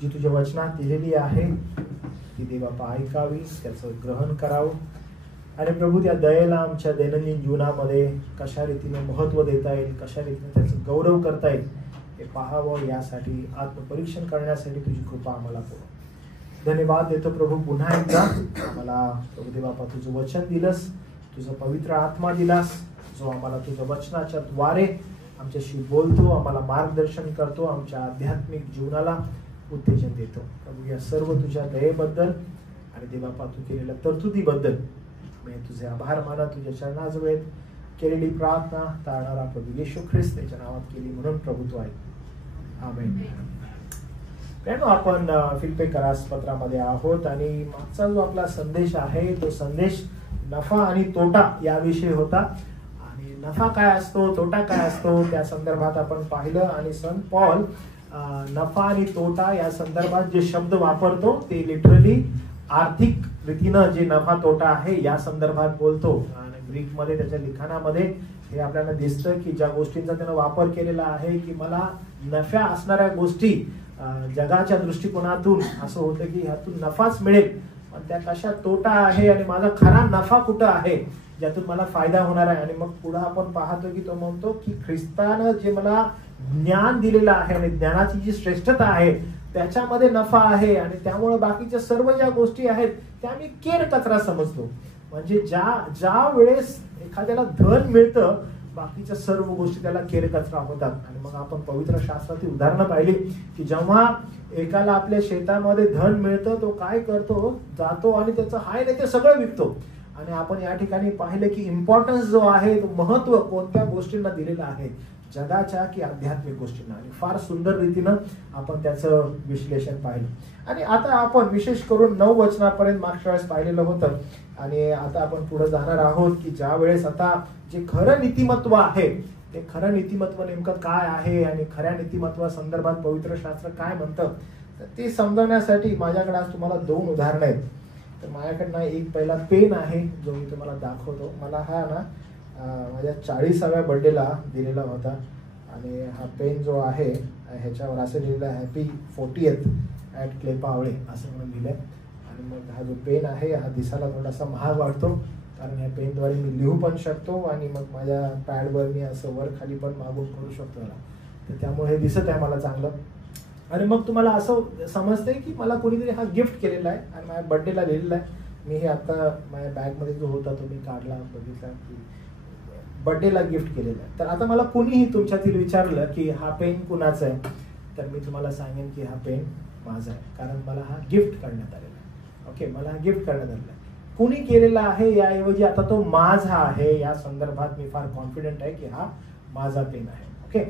जी तुझ्या वचनात दिलेली आहे ती देवबापा ऐकावीस, त्याचं ग्रहण करावं आणि प्रभू त्या दयेला आमच्या दैनंदिन जीवनामध्ये कशा रीतीने महत्त्व देता येईल, कशा रीतीने त्याचं गौरव करता येईल हे पाहावं, यासाठी आत्मपरीक्षण करण्यासाठी तुझी कृपा आम्हाला पुरव. धन्यवाद देतो प्रभू पुन्हा एकदा आम्हाला प्रभू देवबापा तुझं वचन दिलंस, तुझं पवित्र आत्मा दिलास, जो आम्हाला तुझ्या वचनाच्या द्वारे आमच्याशी बोलतो, आम्हाला मार्गदर्शन करतो, आमच्या आध्यात्मिक जीवनाला उत्तेजन देतो. प्रभू या सर्व तुझ्या दयेबद्दल आणि देवबापा तू केलेल्या तरतुदीबद्दल मी तुझे आभार माना. तुझ्या चरणाजवळ केलेली प्रार्थना तारणारा प्रभू येशू ख्रिस्त त्याच्या नावात केली म्हणून प्रभू तू आहे. आमेन. आपण फिलिप्पियरास पत्रामध्ये आहोत आणि मागचा जो आपला संदेश आहे तो संदेश नफा आणि तोटा याविषयी होता. आणि नफा काय असतो, तोटा काय असतो त्या संदर्भात आपण पाहिलं. आणि संत पॉल नफा आणि तोटा या संदर्भात जे शब्द वापरतो ते लिटरली आर्थिक रीतीनं जे नफा तोटा आहे या संदर्भात बोलतो. आणि ग्रीकमध्ये त्याच्या लिखाणामध्ये हे आपल्याला दिसतं की ज्या गोष्टींचा त्यानं वापर केलेला आहे की मला नफ्या असणाऱ्या गोष्टी जगाच्या दृष्टिकोनातून असं होतं की ह्यातून नफाच मिळेल, पण त्या कशा तोटा आहे आणि माझा खरा नफा कुठं आहे ज्यातून मला फायदा होणार आहे. आणि मग पुढे आपण पाहतो की तो म्हणतो की ख्रिस्तानं जे मला ज्ञान दिलेलं आहे आणि ज्ञानाची जी श्रेष्ठता आहे त्याच्यामध्ये नफा आहे आणि त्यामुळे बाकीच्या सर्व ज्या गोष्टी आहेत त्या मी केर कचरा समजतो. म्हणजे ज्या वेळेस एखाद्याला धन मिळतं बाकीच्या सर्व गोष्टी त्याला केर कचरा होतात. आणि मग आपण पवित्र शास्त्रातील उदाहरणं पाहिली की जेव्हा एकाला आपल्या शेतामध्ये धन मिळतं तो काय करतो, जातो आणि त्याचं हाय नाही ते सगळं विकतो. आणि आपण या ठिकाणी पाहिलं की इम्पॉर्टन्स जो आहे तो महत्व कोणत्या गोष्टींना दिलेलं आहे, जगाच्या की आध्यात्मिक गोष्टींना. आणि फार सुंदर रीतीनं आपण त्याचं विश्लेषण पाहिलं. आणि आता आपण विशेष करून 9 वचनापर्यंत मागच्या वेळेस पाहिलेलं होतं. आणि आता आपण पुढे जाणार आहोत की ज्या वेळेस आता जे खरं नीतिमत्व आहे ते खरं नीतिमत्व नेमकं काय आहे आणि खऱ्या नीतिमत्वा संदर्भात पवित्र शास्त्र काय म्हणतं तर ते समजवण्यासाठी माझ्याकडे आज तुम्हाला 2 उदाहरणं आहेत. तर माझ्याकडनं एक पहिला पेन आहे जो मी तुम्हाला दाखवतो. मला हा ना माझ्या 40व्या बर्थडेला दिलेला होता. आणि हा पेन जो आहे ह्याच्यावर असं लिहिलं आहे हॅपी 40th ॲट क्लेपावळे असं म्हणून लिहिलंय. आणि मग हा जो पेन आहे हा दिसायला थोडासा महाग वाटतो कारण ह्या पेनद्वारे मी लिहू पण शकतो आणि मग माझ्या पॅडवर मी असं वर खाली पण मागून करू शकतो याला. तर त्यामुळे हे दिसत आहे मला चांगलं. आणि मग तुम्हाला असं समजतंय की मला कोणीतरी हा गिफ्ट केलेला आहे आणि माझ्या बर्थडेला लिहिलेला आहे. मी हे आता माझ्या बॅगमध्ये जो होता तो मी काढला, बघितला की बर्थडेला गिफ्ट केलेला आहे. तर आता मला कोणीही तुमच्यातील विचारलं की हा पेन कुणाचा आहे तर मी तुम्हाला सांगेन की हा पेन माझा आहे कारण मला हा गिफ्ट करण्यात आलेला आहे. ओके, मला हा गिफ्ट करण्यात आलेला आहे. कुणी केलेला आहे याऐवजी आता तो माझा आहे या संदर्भात मी फार कॉन्फिडंट आहे की हा माझा पेन आहे. ओके,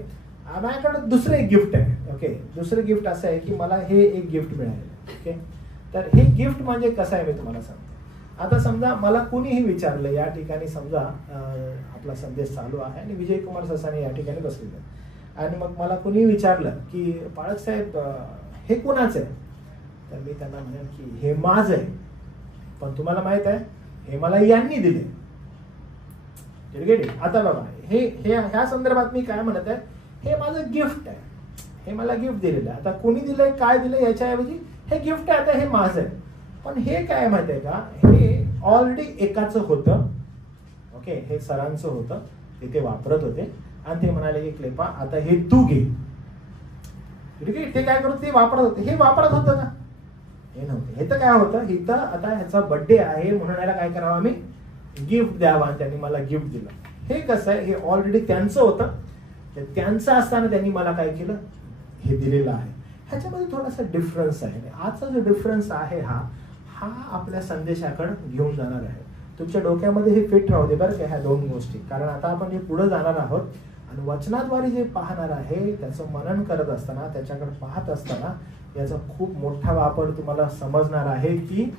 माझ्याकडे दुसरं एक गिफ्ट आहे. ओके, दुसरं गिफ्ट असं आहे की मला हे एक गिफ्ट मिळालेलं. ओके, तर हे गिफ्ट म्हणजे कसं आहे मी तुम्हाला सांगतो. आता समजा मला कुणीही विचारलं या ठिकाणी, समजा आपला संदेश चालू आहे आणि विजय कुमार ससाने या ठिकाणी बसलेले आहेत आणि मग मला कुणी विचारलं की पाळक साहेब हे कोणाचं आहे तर मी त्यांना म्हणेन की हे माझं आहे, पण तुम्हाला माहित आहे हे मला यांनी दिले. ठीक आहे. आता बघा हे ह्या संदर्भात मी काय म्हणत आहे, हे माझं गिफ्ट आहे, हे मला गिफ्ट दिलेलं आहे. आता कोणी दिलंय काय दिलंय याच्याऐवजी हे गिफ्ट आहे, आता हे माझं आहे. पण हे काय माहित आहे का, हे ऑलरेडी एकाचं होतं. ओके, हे सरांचं होतं, ते वापरत होते आणि ते म्हणाले की क्लेपा आता हे तू घे. ठीक आहे, ते काय करत ते वापरत होते. हे वापरत होतं का, हे नव्हतं. हे तर काय होतं, इथं आता ह्याचा बर्थडे आहे म्हणून याला काय करावं आम्ही गिफ्ट द्यावा आणि त्यांनी मला गिफ्ट दिलं. हे कसं आहे, हे ऑलरेडी त्यांचं होतं, त्यांचं असताना त्यांनी मला काय केलं हे दिलेलं आहे. ह्याच्यामध्ये थोडासा डिफरन्स आहे. आजचा जो डिफरन्स आहे हा आपल्या संदेशाकडे घेऊन जाणार आहे. तुमच्या डोक्यामध्ये हे फिट राहू दे बरं का ह्या 2 गोष्टी. कारण आता आपण जे पुढे जाणार आहोत आणि वचनाद्वारे जे पाहणार आहे त्याचं मनन करत असताना, त्याच्याकडे पाहत असताना याचा खूप मोठा वापर तुम्हाला समजणार आहे की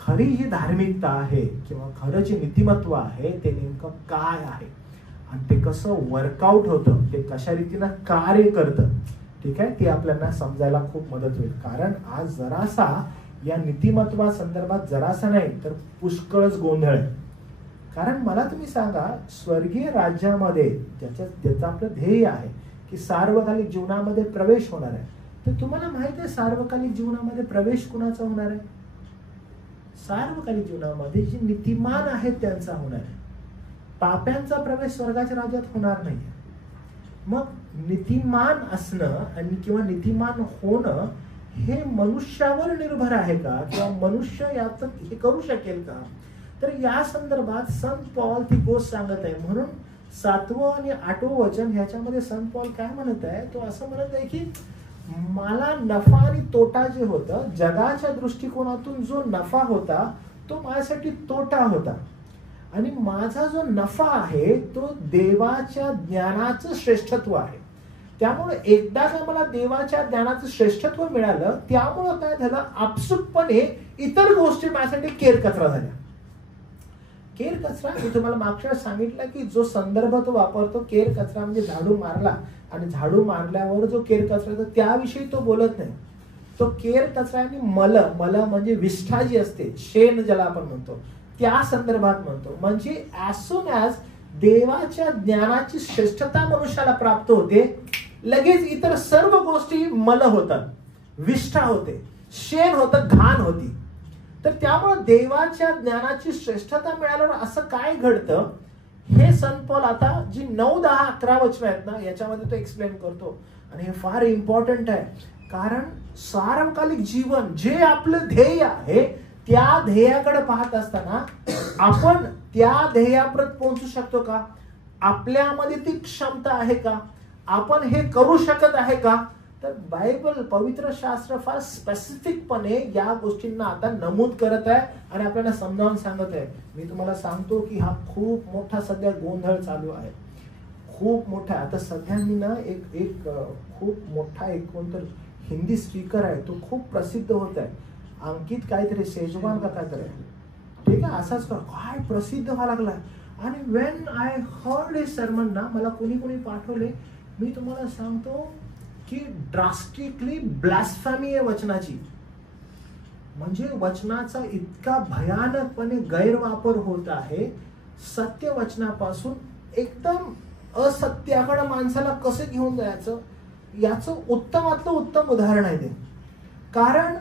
खरी ही धार्मिकता आहे किंवा खरं जे नीतिमत्व आहे ते नेमकं काय आहे आणि ते कसं वर्कआउट होतं, ते कशा रीतीनं कार्य करतं. ठीक आहे, ते आपल्याला समजायला खूप मदत होईल. कारण आज जरासा या नीतिमत्वा संदर्भात जरासा नाही तर पुष्कळच गोंधळ आहे. कारण मला तुम्ही सांगा, स्वर्गीय राज्यामध्ये ज्याचं आपलं ध्येय आहे की सार्वकालिक जीवनामध्ये प्रवेश होणार आहे, तर तुम्हाला माहित आहे सार्वकालिक जीवनामध्ये प्रवेश कुणाचा होणार आहे? सार्वकालिक जीवनामध्ये जे नीतिमान आहेत त्यांचा होणार आहे. पाप्यांचा प्रवेश स्वर्गाच्या राज्यात होणार नाही. मग नीतिमान असणं आणि किंवा नीतिमान होणं हे मनुष्यावर निर्भर आहे का, किंवा मनुष्य यात हे करू शकेल का? तर या संदर्भात संत पॉल ती गोष्ट सांगत आहे. म्हणून 7वं आणि 8वं वचन ह्याच्यामध्ये संत पॉल काय म्हणत आहे? तो असं म्हणत आहे की मला नफा आणि तोटा जे होतं, जगाच्या दृष्टिकोनातून जो नफा होता तो माझ्यासाठी तोटा होता, आणि माझा जो नफा आहे तो देवाच्या ज्ञानाचं श्रेष्ठत्व आहे. त्यामुळे एकदा का मला देवाच्या ज्ञानाचं श्रेष्ठत्व मिळालं, त्यामुळं काय झालं, आपसुकपणे इतर गोष्टी माझ्यासाठी केर कचरा झाल्या. केर कचरा मी तुम्हाला मागच्या सांगितलं की जो संदर्भ तो वापरतो, केर कचरा म्हणजे झाडू मारला आणि झाडू मारल्यावर जो केर कचरा त्याविषयी तो बोलत नाही. तो केर कचरा आणि मल म्हणजे विष्ठा जी असते, शेण ज्याला आपण म्हणतो, त्या संदर्भात म्हणतो. म्हणजे ऍज सून ऍज देवाच्या ज्ञानाची श्रेष्ठता मनुष्याला प्राप्त होते, लगेच इतर सर्व गोष्टी मल होतात, विष्ठा होते, शेण होतं, घाण होती. तर त्यामुळे देवाच्या ज्ञानाची श्रेष्ठता मिळाल्यावर असं काय घडतं हे संत पॉल आता जी 9, 10, 11 वचन आहेत ना याच्यामध्ये तो एक्सप्लेन करतो. आणि हे फार इम्पॉर्टंट आहे, कारण सार्वकालिक जीवन जे आपलं ध्येय आहे त्या ध्येयाकडे पाहत असताना आपण त्या ध्येयापर्यंत पोहोचू शकतो का? आपल्यामध्ये ती क्षमता आहे का? आपण हे करू शकत आहे का? तर बायबल, पवित्र शास्त्र फार स्पेसिफिकपणे या गोष्टींना आता नमूद करत आहे आणि आपल्याला समजावून सांगत आहे. मी तुम्हाला सांगतो की हा खूप मोठा सध्या गोंधळ चालू आहे, खूप मोठा. आता सध्या मी ना एक खूप मोठा एक कोणतर हिंदी स्पीकर आहे, तो खूप प्रसिद्ध होत आहे, अंकित काहीतरी सेजवान का काहीतरी, ठीक आहे, असाच काय प्रसिद्ध व्हायला लागला. आणि when I heard a sermon ना, मला कोणी पाठवले, मी तुम्हाला सांगतो की ड्रास्टिकली ब्लास्फेमी आहे वचनाची. म्हणजे वचनाचा इतका भयानकपणे गैरवापर होत आहे. सत्य वचनापासून एकदम असत्याकडे माणसाला कसं घेऊन जायचं याचं उत्तमातलं उत्तम उदाहरण आहे ते. कारण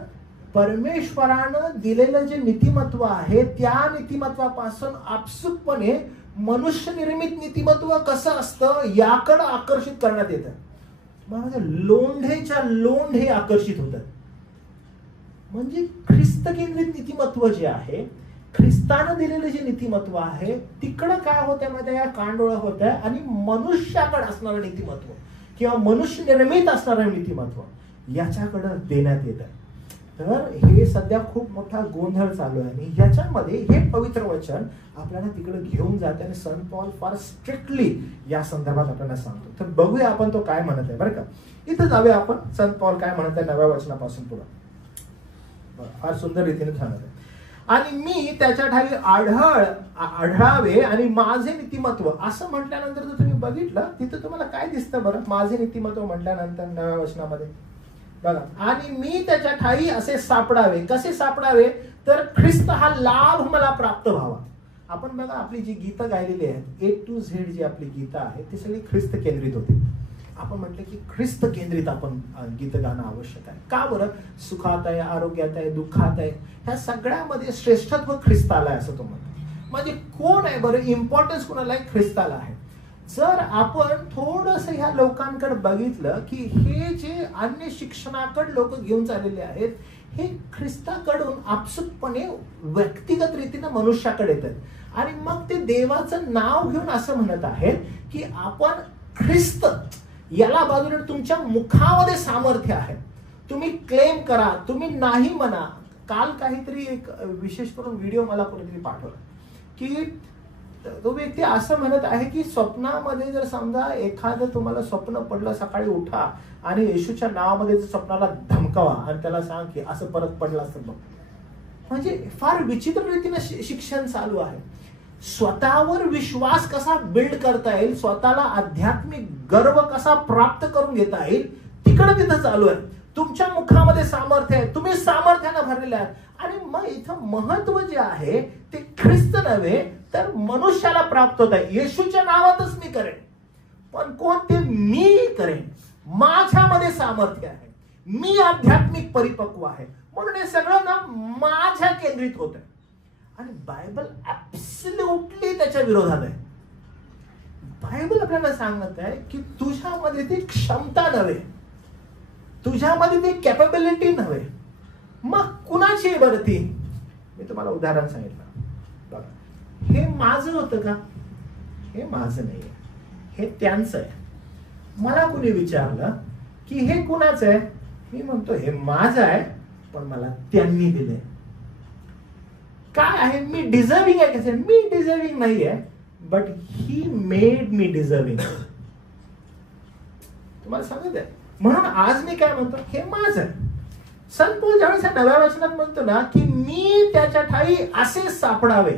परमेश्वरानं दिलेलं जे नीतिमत्व आहे त्या नीतिमत्वापासून आपसुकपणे मनुष्य निर्मित नीतिमत्व कसं असतं याकडे आकर्षित करण्यात येतं. मग लोंढेच्या लोंढ हे आकर्षित होतात. म्हणजे ख्रिस्त केंद्रित नीतिमत्व जे आहे, ख्रिस्तानं दिलेलं जे नीतिमत्व आहे तिकडं काय होतंय माहिती आहे, कांडोळा होत आहे. आणि मनुष्याकडे असणारं नीतिमत्व किंवा मनुष्य निर्मित असणारं नीतिमत्व याच्याकडे देण्यात येत आहे. तर हे सध्या खूप मोठा गोंधळ चालू आहे आणि याच्यामध्ये हे पवित्र वचन आपल्याला तिकडे घेऊन जाते आणि संत पॉल फार स्ट्रिक्टली या संदर्भात आपल्याला सांगतो. तर बघूया आपण तो काय म्हणत आहे. बरं का, इथं जाऊया आपण संत पॉल काय म्हणत आहे 9व्या वचनापासून पुढे. फार सुंदर रीतीने सांगत आहे. आणि मी त्याच्या ठाई आढळावे आणि माझे नीतिमत्व असं म्हटल्यानंतर जर तुम्ही बघितलं तिथं तुम्हाला काय दिसतं बरं, माझे नीतिमत्व म्हटल्यानंतर 9व्या वचनामध्ये बघा, आणि मी त्याच्या ठाई असे सापडावे. कसे सापडावे तर ख्रिस्त हा लाभ मला प्राप्त व्हावा. आपण बघा आपली जी गीतं गायलेली आहेत A to Z जी आपली गीतं आहे ती सगळी ख्रिस्त केंद्रित होती. आपण म्हटलं की ख्रिस्त केंद्रित आपण गीत गाणं आवश्यक आहे. का बरं? सुखात आहे, आरोग्यात आहे, दुःखात आहे, ह्या सगळ्यामध्ये श्रेष्ठत्व ख्रिस्ताला आहे असं तो म्हणतो. म्हणजे कोण आहे बरं, इम्पॉर्टन्स कोणाला आहे? ख्रिस्ताला आहे. जर आपण थोडस ह्या लोकांकडे बघितलं की हे जे अन्य शिक्षणाकडे लोक घेऊन चाललेले आहेत हे ख्रिस्ताकडून आपसुकपणे व्यक्तिगत रीतीने मनुष्याकडे येतात आणि मग ते देवाचं नाव घेऊन असं म्हणत आहेत की आपण ख्रिस्त याला बाजूला तुमच्या मुखामध्ये सामर्थ्य आहे, तुम्ही क्लेम करा, तुम्ही नाही म्हणा. काल काहीतरी एक विशेष करून व्हिडिओ मला कोणीतरी पाठवला की तो व्यक्ती असं म्हणत आहे की स्वप्नामध्ये जर समजा एखादं तुम्हाला स्वप्न पडलं, सकाळी उठा आणि येशूच्या नावामध्ये स्वप्नाला धमकावा आणि त्याला सांग की असं परत पडलं असतं बघ. म्हणजे फार विचित्र रीतीने शिक्षण चालू आहे. स्वतःवर विश्वास कसा बिल्ड करता येईल, स्वतःला आध्यात्मिक गर्व कसा प्राप्त करून घेता येईल तिकडे तिथं चालू आहे. तुमच्या मुखामध्ये सामर्थ्य आहे, तुम्ही सामर्थ्याने भरलेले आहात. आणि मग इथं महत्व जे आहे ते ख्रिस्त नव्हे तर मनुष्याला प्राप्त होत आहे. येशूच्या नावातच मी करेन, पण कोणते मी करेन, माझ्यामध्ये सामर्थ्य आहे, मी आध्यात्मिक परिपक्व आहे. म्हणून हे सगळं ना माझ्या केंद्रित होत आहे. आणि बायबल ऍब्सोल्युटली त्याच्या विरोधात आहे. बायबल आपल्याला सांगत आहे की तुझ्यामध्ये ती क्षमता नव्हे, तुझ्यामध्ये ती कॅपेबिलिटी नव्हे, मग कुणाची बरं ती? मी तुम्हाला उदाहरण सांगितलं बघा, हे माझं होतं का? हे माझं नाही आहे, हे त्यांचं आहे. मला कुणी विचारलं की हे कुणाचं आहे, मी म्हणतो हे माझं आहे, पण मला त्यांनी दिलंय. काय आहे? मी डिझर्विंग आहे कसं? मी डिझर्विंग नाही आहे, but he made me deserving. तुम्हाला सांगत आहे. म्हणून आज मी काय म्हणतो, हे माझं आहे. संत पौल ज्यावेळेस नव्या वचनात म्हणतो ना की मी त्याच्या ठाई असे सापडावे,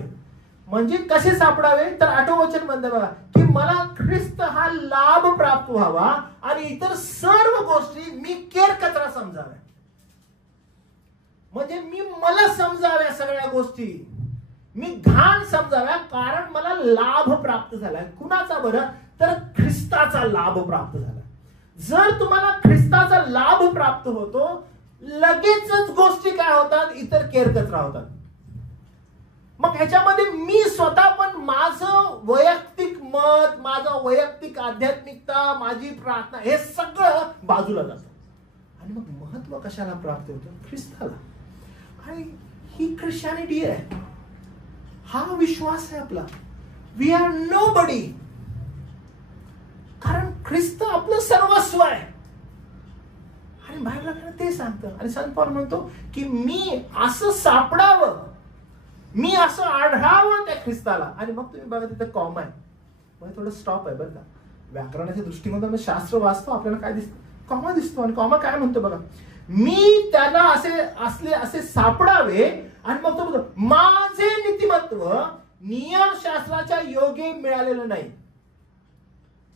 म्हणजे कसे सापडावे? तर 8 वचन म्हणतं बघा की मला ख्रिस्त हा लाभ प्राप्त व्हावा आणि इतर सर्व गोष्टी मी केर कचरा समजाव्या. म्हणजे मी मला समजाव्या सगळ्या गोष्टी, मी घाण समजाव्या, कारण मला लाभ प्राप्त झालाय. कुणाचा बरं? तर ख्रिस्ताचा लाभ प्राप्त झाला. जर तुम्हाला ख्रिस्ताचा लाभ प्राप्त होतो, लगेचच गोष्टी काय होतात? इतर केर कचरा होतात. मग ह्याच्यामध्ये मी स्वतः पण माझं वैयक्तिक मत, माझं वैयक्तिक आध्यात्मिकता, माझी प्रार्थना, हे सगळं बाजूला जातं. आणि मग महत्व कशाला प्राप्त होतं? ख्रिस्ताला. आणि ही ख्रिश्चॅनिटी आहे, हा विश्वास आहे आपला. वी आर नोबडी, कारण ख्रिस्त आपलं सर्वस्व आहे. आणि बायबल ते सांगतं. आणि संत पौल म्हणतो की मी असं सापडावं, मी असं आढळावं त्या ख्रिस्ताला. आणि मग तुम्ही बघा तिथं कॉमा आहे, म्हणजे थोडं स्टॉप आहे बरं का. व्याकरणाच्या दृष्टिकोनातून शास्त्र वाचतो, आपल्याला काय दिसतं? कॉमा दिसतो. आणि कॉमा काय म्हणतो बघा, मी त्याला असे सापडावे. आणि मग तो म्हणतो माझे नीतिमत्व नियमशास्त्राच्या योगे मिळालेलं नाही.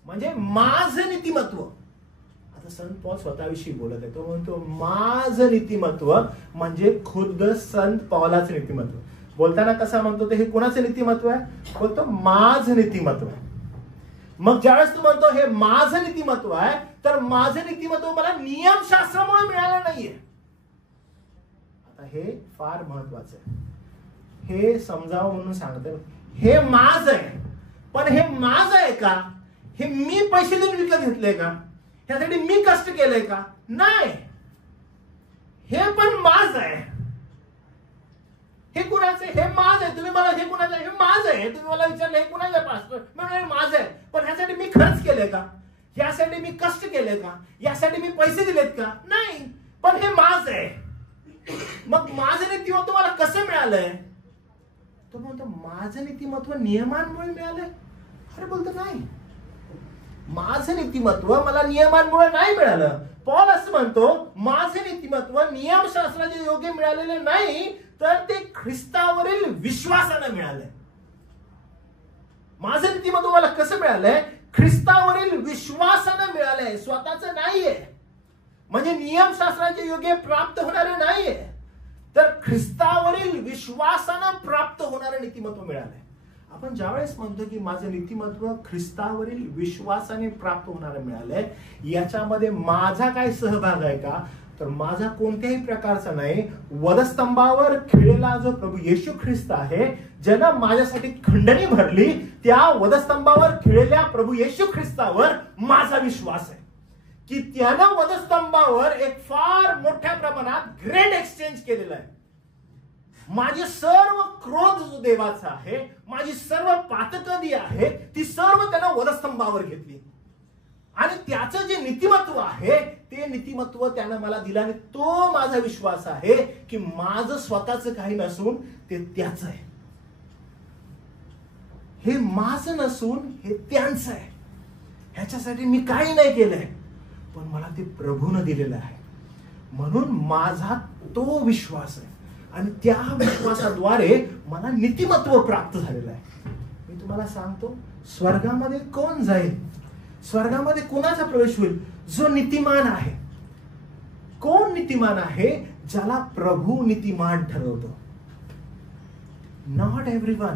म्हणजे माझं नीतिमत्व. आता संत पौल स्वतःविषयी बोलत आहे. तो म्हणतो माझं नीतिमत्व म्हणजे खुद्द संत पौलाचं नीतिमत्व. बोलताना कसा म्हणतो ते? हे कुणाचं नीतिमत्व आहे? बोलतो माझं नीतिमत्व आहे. मग ज्यावेळेस तू म्हणतो हे माझं नीतिमत्व आहे, तर माझं नीतिमत्व मला नियमशास्त्रामुळे मिळालं नाहीये. आता हे फार महत्वाचं आहे, हे समजावं म्हणून सांगतो. हे माझं आहे, पण हे माझं आहे का? हे मी पैसे देऊन विकत घेतलंय का? ह्यासाठी मी कष्ट केलंय का? नाही. हे पण माझं आहे. हे कुणाचं? हे माझं आहे. तुम्ही मला हे कुणाचं? हे माझं आहे. तुम्ही मला विचारलं हे कुणाचं आहे पास्टर? मी माझं आहे. पण ह्यासाठी मी खर्च केलंय का? यासाठी मी कष्ट केले का? यासाठी मी पैसे दिलेत का? नाही. पण हे माझं आहे. मग माझं नीतिमत्व मला कसं मिळालंय? तो म्हणतो माझं नीतिमत्व नियमांमुळे मिळालंय. अरे बोलतो नाही, माझं नीतिमत्व मला नियमांमुळे नाही मिळालं. पौल असं म्हणतो माझे नीतिमत्व नियमशास्त्राच्या योग्य मिळालेले नाही, तर ते ख्रिस्तावरील विश्वासानं मिळालंय. माझं नीतिमत्व मला कसं मिळालंय? ख्रिस्तावरील विश्वासानं मिळालंय, स्वतःच नाहीये. म्हणजे नियमशास्त्राचे योग्य प्राप्त होणारे नाहीये, तर ख्रिस्तावरील विश्वासानं प्राप्त होणारं नीतिमत्व मिळालंय. आपण ज्यावेळेस म्हणतो की माझं नीतिमत्व ख्रिस्तावरील विश्वासाने प्राप्त होणारं मिळालंय, याच्यामध्ये माझा काय सहभाग आहे का? तर माझा कोणत्याही प्रकारचा नाही. वधस्तंभावर खिळलेला जो प्रभू येशू ख्रिस्त आहे, ज्यानं माझ्यासाठी खंडणी भरली, त्या वधस्तंभावर खिळलेल्या प्रभू येशू ख्रिस्तावर माझा विश्वास आहे की त्यानं वधस्तंभावर एक फार मोठ्या प्रमाणात ग्रेट एक्सचेंज केलेला आहे. माझे सर्व क्रोध जो देवाचा आहे, माझी सर्व पातकदी आहे, ती सर्व त्यानं वधस्तंभावर घेतली. आणि त्याचं जे नीतिमत्व आहे, ते नीतिमत्व त्यानं मला दिलं. आणि तो माझा विश्वास आहे की माझं स्वतःच काही नसून ते त्याचं आहे. हे माझं नसून हे त्यांचं आहे. ह्याच्यासाठी मी काही नाही केलंय, पण मला ते प्रभूनं दिलेलं आहे. म्हणून माझा तो विश्वास आहे आणि त्या विश्वासाद्वारे मला नीतिमत्व प्राप्त झालेलं आहे. मी तुम्हाला सांगतो, स्वर्गामध्ये कोण जाईल? स्वर्गामध्ये कोणाचा प्रवेश होईल? जो नीतिमान आहे. कोण नीतिमान आहे? ज्याला प्रभू नीतिमान ठरवतो. Not everyone.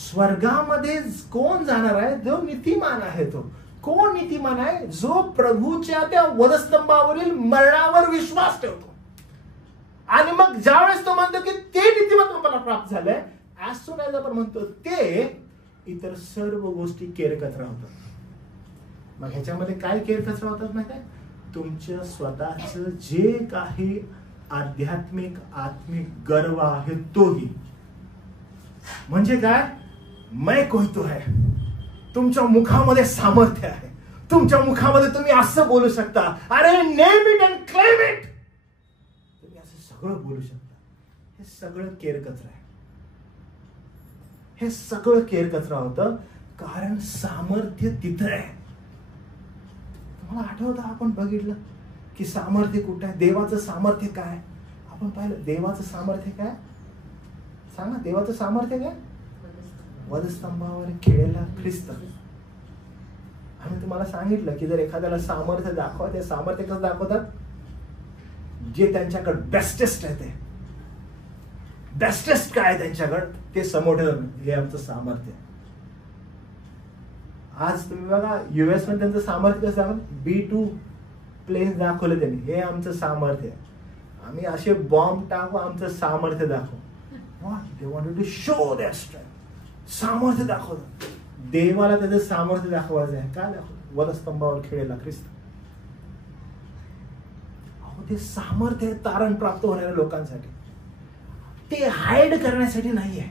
स्वर्गामध्ये कोण जाणार आहे? जो नीतिमान आहे, तो कोण नीतिमान आहे? जो प्रभूच्या त्या वधस्तंभावरील मरणावर विश्वास ठेवतो. आणि मग ज्यावेळेस तो म्हणतो की ते नीतिमत्व मला प्राप्त झालंय, ऍज सून ऍज आपण म्हणतो ते इतर सर्व गोष्टी केरकचरा होतात. मग ह्याच्यामध्ये काय केरकचरा होतात माहिती आहे? तुमच्या स्वतःच जे काही आध्यात्मिक आत्मिक गर्व आहे तोही. म्हणजे काय? मैं कोई तो है. तुमच्या सामर्थ्य आहे. तुमच्या मुखामध्ये तुम्ही असं बोलू शकता, अरे name it and claim it. तुम्ही असं सगळं बोलू शकता. हे सगळं केरकचरा आहे. हे सगळं केरकचरा होतं कारण सामर्थ्य तिथं आहे. तुम्हाला आठवतं आपण बघितलं की सामर्थ्य कुठं आहे? देवाचं सामर्थ्य काय? आपण पाहिलं देवाचं सामर्थ्य काय? सांगा, देवाचं सामर्थ्य काय? वधस्तंभावर खेळलेला ख्रिस्त. आम्ही तुम्हाला सांगितलं की जर एखाद्याला सामर्थ्य दाखवा, ते सामर्थ्य कसं दाखवतात? जे त्यांच्याकडे बेस्टेस्ट आहे, ते बेस्टेस्ट काय त्यांच्याकडे ते समोर ठेवून, हे आमचं सामर्थ्य. आज तुम्ही बघा US मध्ये त्यांचं सामर्थ्य कसं दाखवलं? B-2 प्लेन दाखवलं त्यांनी, हे आमचं सामर्थ्य. आम्ही असे बॉम्ब टाकू, आमचं सामर्थ्य दाखवू. What? They wanted to show their strength. सामर्थ्य दाखवलं. देवाला त्याचं सामर्थ्य दाखवायचं आहे. काय दाखवलं? वधस्तंभावर खेळलेला ख्रिस्त. अहो, ते सामर्थ्य आहे तारण प्राप्त होणाऱ्या लोकांसाठी. ते हाईड करण्यासाठी नाहीये,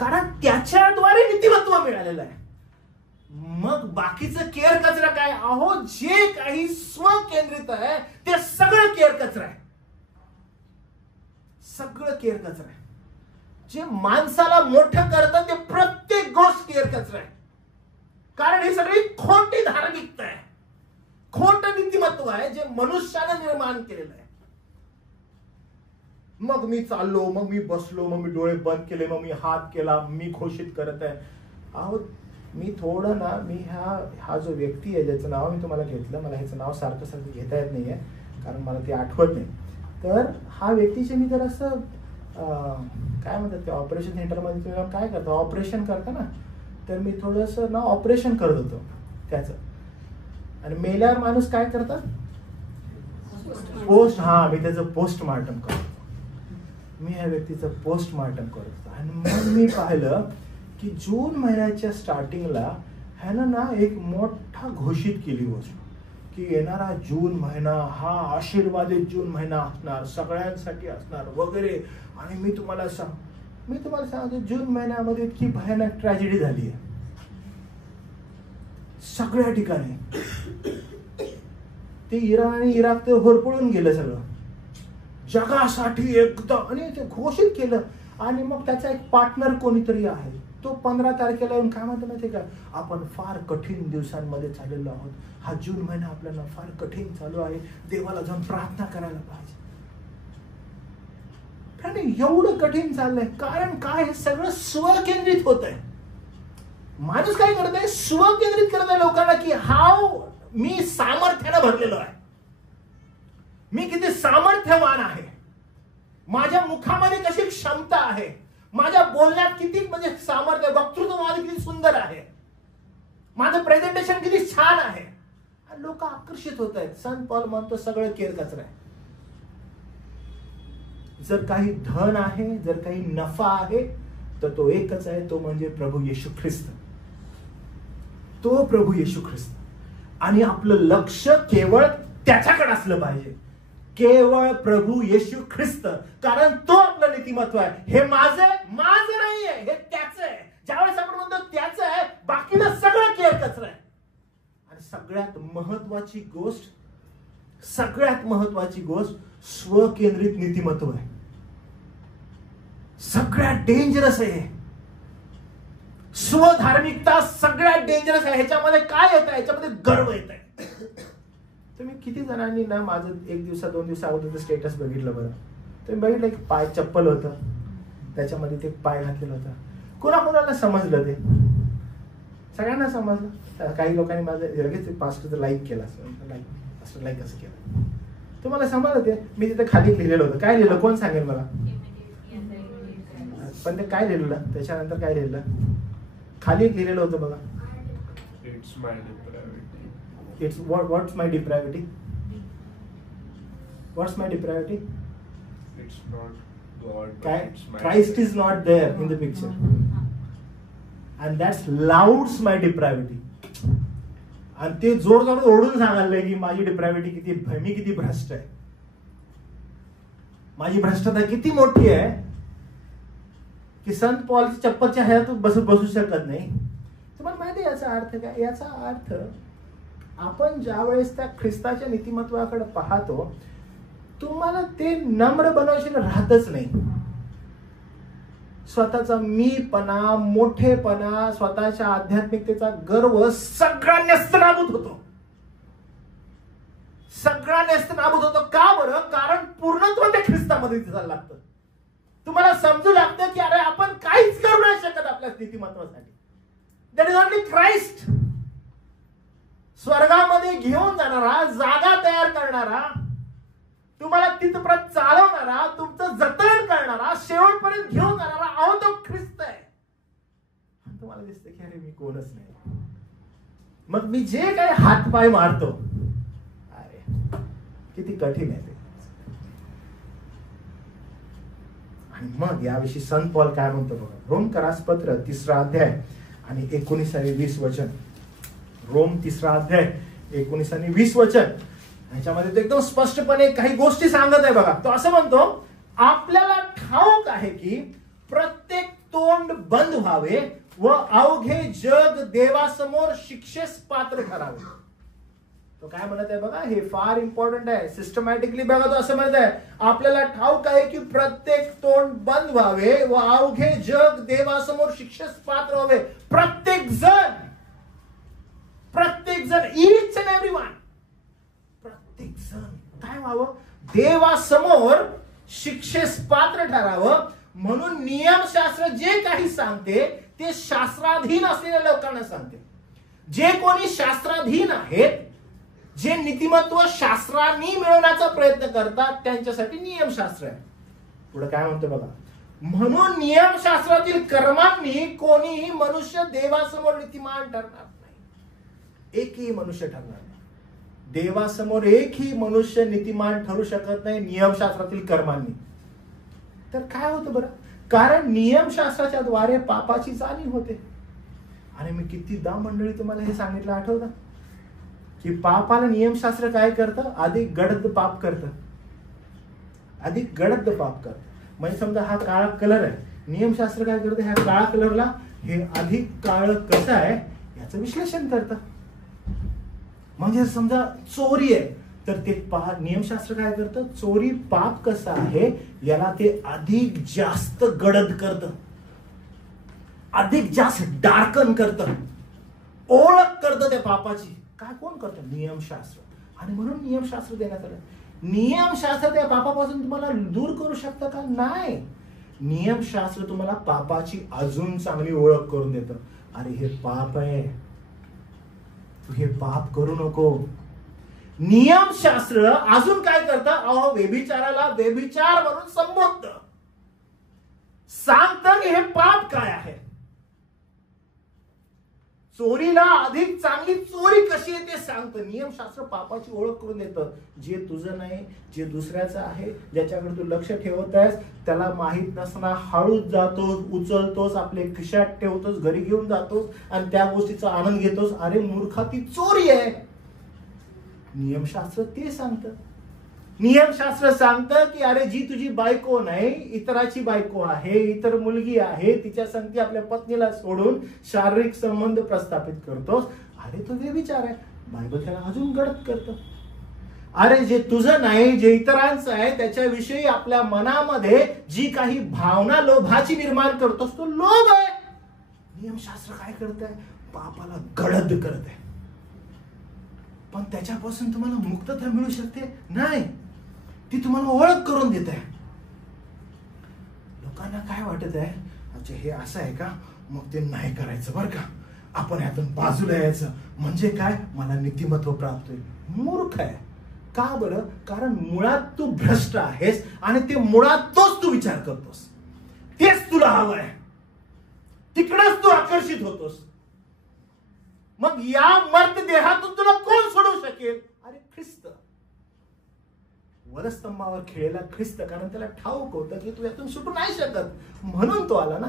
कारण त्याच्याद्वारे नीतिमत्व मिळालेलं आहे. मग बाकीचं केअर कचरा काय? अहो, जे काही स्वकेंद्रित आहे ते सगळं केअर कचरा आहे. सगळं केअर कचरा आहे. जे माणसाला मोठं करतं ते प्रत्येक गोष्ट केअर कचरा आहे. कारण ही सगळी खोटी धार्मिकता आहे, खोटं नीतिमत्व आहे जे मनुष्याने निर्माण केलेलं आहे. मग मी चाललो, मग मी बसलो, मग मी डोळे बंद केले, मग मी हात केला, मी घोषित करत आहे. अहो, मी थोडं ना, मी हा जो व्यक्ती आहे ज्याचं नाव मी तुम्हाला घेतलं, मला ह्याचं नाव सारखं सारखं घेता येत नाहीये कारण मला ते आठवत नाही. तर हा व्यक्तीचे मी जर असं काय म्हणतात ते ऑपरेशन थिएटरमध्ये तुम्ही काय करता, ऑपरेशन करता ना, तर मी थोडंसं ना ऑपरेशन करत होतो त्याचं. आणि मेल्यावर माणूस काय करतात? मी त्याचं पोस्टमार्टम करतो. मी या व्यक्तीचं पोस्टमार्टम करतो. आणि मग मी पाहिलं की जून महिन्याच्या स्टार्टिंगला ह्यानं ना एक मोठा घोषित केली गोष्ट की येणारा जून महिना हा आशीर्वादित जून महिना असणार, सगळ्यांसाठी असणार वगैरे. आणि मी तुम्हाला सांगतो जून महिन्यामध्ये इतकी भयानक ट्रॅजेडी झाली आहे सगळ्या ठिकाणी. ते इराण आणि इराक ते होरपळून गेलं सगळं जगासाठी एकदम. आणि ते घोषित केलं. आणि मग त्याचा एक पार्टनर कोणीतरी आहे, तो 15 तारखेला येऊन काय म्हणतो माहिती का, आपण फार कठीण दिवसांमध्ये चाललेलो आहोत, हा जून महिना आपल्याला फार कठीण चालू आहे, देवाला जाऊन प्रार्थना करायला पाहिजे. कारण एवढं कठीण चाललंय. कारण काय? हे सगळं स्वकेंद्रित होत आहे. माणूस काय करत आहे? स्वकेंद्रित करत आहे लोकांना की हाव मी सामर्थ्याने भरलेलो आहे, मी किती सामर्थ्यवान आहे, माझ्या मुखामध्ये कशी क्षमता आहे, माझ्या बोलण्यात किती म्हणजे सामर्थ्य, वक्तृत्व माझं किती सुंदर आहे, माझं प्रेझेंटेशन किती छान आहे. लोक आकर्षित होत आहेत. संत पॉल म्हणतो सगळं केर कचरा आहे. जर काही धन आहे, जर काही नफा आहे, तर तो एकच आहे, तो म्हणजे प्रभू येशू ख्रिस्त. तो प्रभू येशू ख्रिस्त. आणि आपलं लक्ष केवळ त्याच्याकडे असलं पाहिजे, केवळ प्रभू येशू ख्रिस्त. कारण तो आपलं नीतिमत्व आहे. हे माझं नाहीये, हे त्याचं आहे. ज्यावेळेस आपण म्हणतो त्याचं आहे, बाकीला सगळं केअर कचरा आहे. आणि सगळ्यात महत्वाची गोष्ट स्वकेंद्रित नीतिमत्व आहे. सगळ्यात डेंजरस आहे. स्वधार्मिकता सगळ्यात डेंजरस आहे. ह्याच्यामध्ये काय येत आहे? ह्याच्यामध्ये गर्व येत आहे. तुम्ही किती जणांनी ना माझं 1 दिवसा 2 दिवसा अगोदर स्टेटस बघितलं बरं? तुम्ही बघितलं एक पाय चप्पल होतं, त्याच्यामध्ये ते पाय घातलेलं होतं. कोणाकोणाला समजलं? ते सगळ्यांना समजलं. काही लोकांनी माझं लगेच पास्टरचं लाईक केलं, लाईक असं केलं. तुम्हाला समजलं ते? मी तिथे खाली लिहिलेलं होतं. काय लिहिलं? कोण सांगेल मला? पण ते काय लिहिलेलं? त्याच्यानंतर काय लिहिलेलं? खाली लिहिलेलं होतं बघा, It's my depravity. What's my depravity? What's my depravity? It's not God, but it's my Christ is not there in the picture. And that's louds my depravity. आणि ते जोर जोर ओढून सांगायला की माझी डिप्रॅव्हिटी किती, मी किती भ्रष्ट आहे, माझी भ्रष्टता किती मोठी आहे की संत पॉलच्या चप्पलच्या हयात बसू शकत नाही. तुम्हाला माहिती आहे याचा अर्थ काय? याचा अर्थ आपण ज्या वेळेस त्या ख्रिस्ताच्या नीतिमत्वाकडे पाहतो, तुम्हाला ते नम्र बनवायचे राहतच नाही. स्वतःचा मीपणा, मोठेपणा, स्वतःच्या आध्यात्मिकतेचा गर्व सगळा नेस्तनाबूत होतो. सगळा नेस्तनाबूत होतो. का बरं? कारण पूर्णत्व ते ख्रिस्तामध्ये दिसायला लागतं. तुम्हाला समजू लागतं की अरे आपण काहीच करू नाही शकत आपल्या नीतिमत्वासाठी. That is only Christ. स्वर्गामध्ये घेऊन जाणारा, जागा तयार करणारा, तुम्हाला तिथपर्यंत चालवणारा, तुमचं जतन करणारा, शेवटपर्यंत घेऊन जाणारा अहो तो ख्रिस्त आहे. तुम्हाला दिसतं की अरे मी कोणच नाही. मग मी जे काही हातपाय मारतो, अरे किती कठीण आहे ते. आणि मग याविषयी संत पॉल काय म्हणतो बघा. रोमकरास पत्र 3 अध्याय आणि 19 आणि 20 वचन. रोम 3 अध्याय 19 आणि 20 वचन. ह्याच्यामध्ये तो एकदम स्पष्टपणे काही गोष्टी सांगत आहे बघा. तो असं म्हणतो, आपल्याला ठाऊक आहे की प्रत्येक तोंड बंद व्हावे व अवघे जग देवासमोर शिक्षेस पात्र ठरावे. तो काय म्हणत आहे बघा, हे फार इम्पॉर्टंट आहे. सिस्टमॅटिकली बघा तो असं म्हणत आहे, आपल्याला ठाऊक आहे की प्रत्येक तोंड बंद व्हावे व अवघे जग देवासमोर शिक्षेस पात्र व्हावे. प्रत्येक जण, ईच अँड एव्हरीवन, प्रत्येक जण काय व्हावं? देवासमोर शिक्षेस पात्र ठरावं. म्हणून नियमशास्त्र जे काही सांगते ते शास्त्राधीन असलेल्या लोकांना सांगते. जे कोणी शास्त्राधीन आहेत, जे नीतिमत्व शास्त्रांनी मिळवण्याचा प्रयत्न करतात, त्यांच्यासाठी नियमशास्त्र आहे. पुढे काय म्हणतो बघा, म्हणून नियमशास्त्रातील कर्मांनी कोणीही मनुष्य देवासमोर नीतिमान ठरणार नाही. एकही मनुष्य ठरणार नाही. देवासमोर एकही मनुष्य नीतिमान ठरू शकत नाही नियमशास्त्रातील कर्मांनी. तर काय होतं बरं? कारण नियमशास्त्राच्या द्वारे पापाची जाणीव होते. आणि मी कितीदा मंडळी तुम्हाला हे सांगितलं आठवतं की पापाला नियमशास्त्र काय करतं? अधिक गडद पाप करतं. अधिक गडद पाप करतं. म्हणजे समजा हा काळा कलर आहे, नियमशास्त्र काय करतं? ह्या काळा कलरला हे अधिक काळ कसं आहे याचं विश्लेषण करतं. म्हणजे समजा चोरी आहे तर ते नियमशास्त्र काय करतं? चोरी पाप कसं आहे याला ते अधिक जास्त गडद करतं, अधिक जास्त डार्कन करतं, ओळख करतं त्या पापाची. काय कोण करतं? नियमशास्त्र. आणि म्हणून नियमशास्त्र देण्यात आलं. नियमशास्त्र त्या पापापासून तुम्हाला दूर करू शकतं का? नाही. नियमशास्त्र तुम्हाला पापाची अजून चांगली ओळख करून देतं. अरे हे पाप आहे, तू हे पाप करू नको. नियमशास्त्र अजून काय करतं? अहो व्यभिचाराला व्यभिचार म्हणून संबोधतं, सांगतं की हे पाप काय आहे. चोरीला अधिक चांगली चोरी कशी आहे ते सांगतं. नियमशास्त्र पापाची ओळख करून देतं. जे तुझं नाही, जे दुसऱ्याचं आहे, ज्याच्याकडे तू लक्ष ठेवत आहेस, त्याला माहित नसताना हळूच जातोस, उचलतोस, आपले खिशात ठेवतोस, घरी घेऊन जातोस आणि त्या गोष्टीचा आनंद घेतोस. अरे मूर्खा, ती चोरी आहे. नियमशास्त्र ते सांगतं. नियमशास्त्र सांगतं की अरे जी तुझी बायको नाही, इतराची बायको आहे, इतर मुलगी आहे, तिच्या संगती आपल्या पत्नीला सोडून शारीरिक संबंध प्रस्थापित करतोस, अरे तो व्यभिचार आहे. बायबल त्याला अजून गडद करतं. अरे जे तुझं नाही, जे इतरांचं आहे, त्याच्याविषयी आपल्या मनामध्ये जी काही भावना लोभाची निर्माण करतोस तो लोभ आहे. नियमशास्त्र काय करत आहे? पापाला गडद करत आहे. पण त्याच्यापासून तुम्हाला मुक्तता मिळू शकते नाही, ती तुम्हाला ओळख करून देत आहे. लोकांना काय वाटत आहे? अच्छा हे असं आहे का, मग ते नाही करायचं बरं का, आपण यातून बाजूला यायचं. म्हणजे काय? मला नीतिमत्व प्राप्त होईल. मूर्ख आहे. का बरं? कारण मुळात तू भ्रष्ट आहेस आणि ते मुळात तोच तू विचार करतोस, तेच तुला हवं आहे, तिकडेच तू आकर्षित होतोस. मग या मर्त देहातून तुला कोण सोडवू शकेल? अरे ख्रिस्त. वधस्तंभावर खेळलेला ख्रिस्त, कारण त्याला ठाऊक होतं की तू यातून सुटू नाही शकत, म्हणून तो आला ना.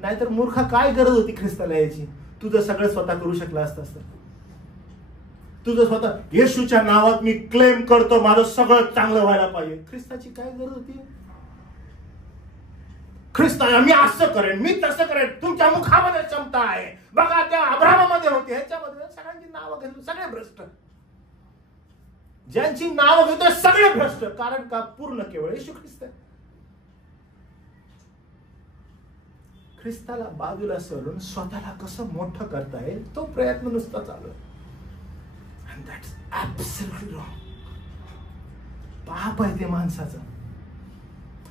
नाहीतर मूर्खा काय गरज होती ख्रिस्ताला यायची? तुझं सगळं स्वतः करू शकला असतास तर. तुझं स्वतः येशूच्या नावात मी क्लेम करतो माझं सगळं चांगलं व्हायला पाहिजे, ख्रिस्ताची काय गरज होती? ख्रिस्ता मी असं करेन, मी तसं करेन, तुमच्या मुखामध्ये क्षमता आहे, बघा त्या अब्राहामामध्ये होते, ह्याच्यामध्ये सगळ्यांची नावं घेतली, सगळे भ्रष्ट. ज्यांची नावं घेतोय सगळे भ्रष्ट. कारण का? पूर्ण केवळ येशू ख्रिस्त आहे. ख्रिस्ताला बाजूला सोडून स्वतःला कसं मोठं करता येईल तो प्रयत्न नुसता चालू आहे. And that's absolutely wrong. पाप आहे ते माणसाचं.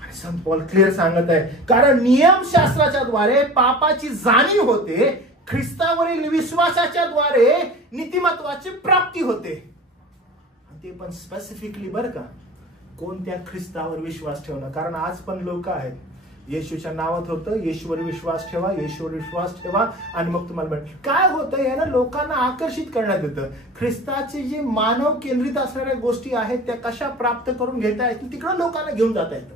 आणि संत पॉल क्लिअर सांगत आहे, कारण नियमशास्त्राच्या द्वारे पापाची जाणीव होते, ख्रिस्तावरील विश्वासाच्या द्वारे नीतिमत्वाची प्राप्ती होते. ते पण स्पेसिफिकली बरं का, कोणत्या ख्रिस्तावर विश्वास ठेवणं. कारण आज पण लोक आहेत, येशूच्या नावात होतं येशूवर विश्वास ठेवा, येशूवर विश्वास ठेवा, आणि मग तुम्हाला भेट. काय होतं यानं लोकांना आकर्षित करण्यात येतं. ख्रिस्ताचे जे मानव केंद्रित असणाऱ्या गोष्टी आहेत त्या कशा प्राप्त करून घेता येतील तिकडं लोकांना घेऊन जाता येतं.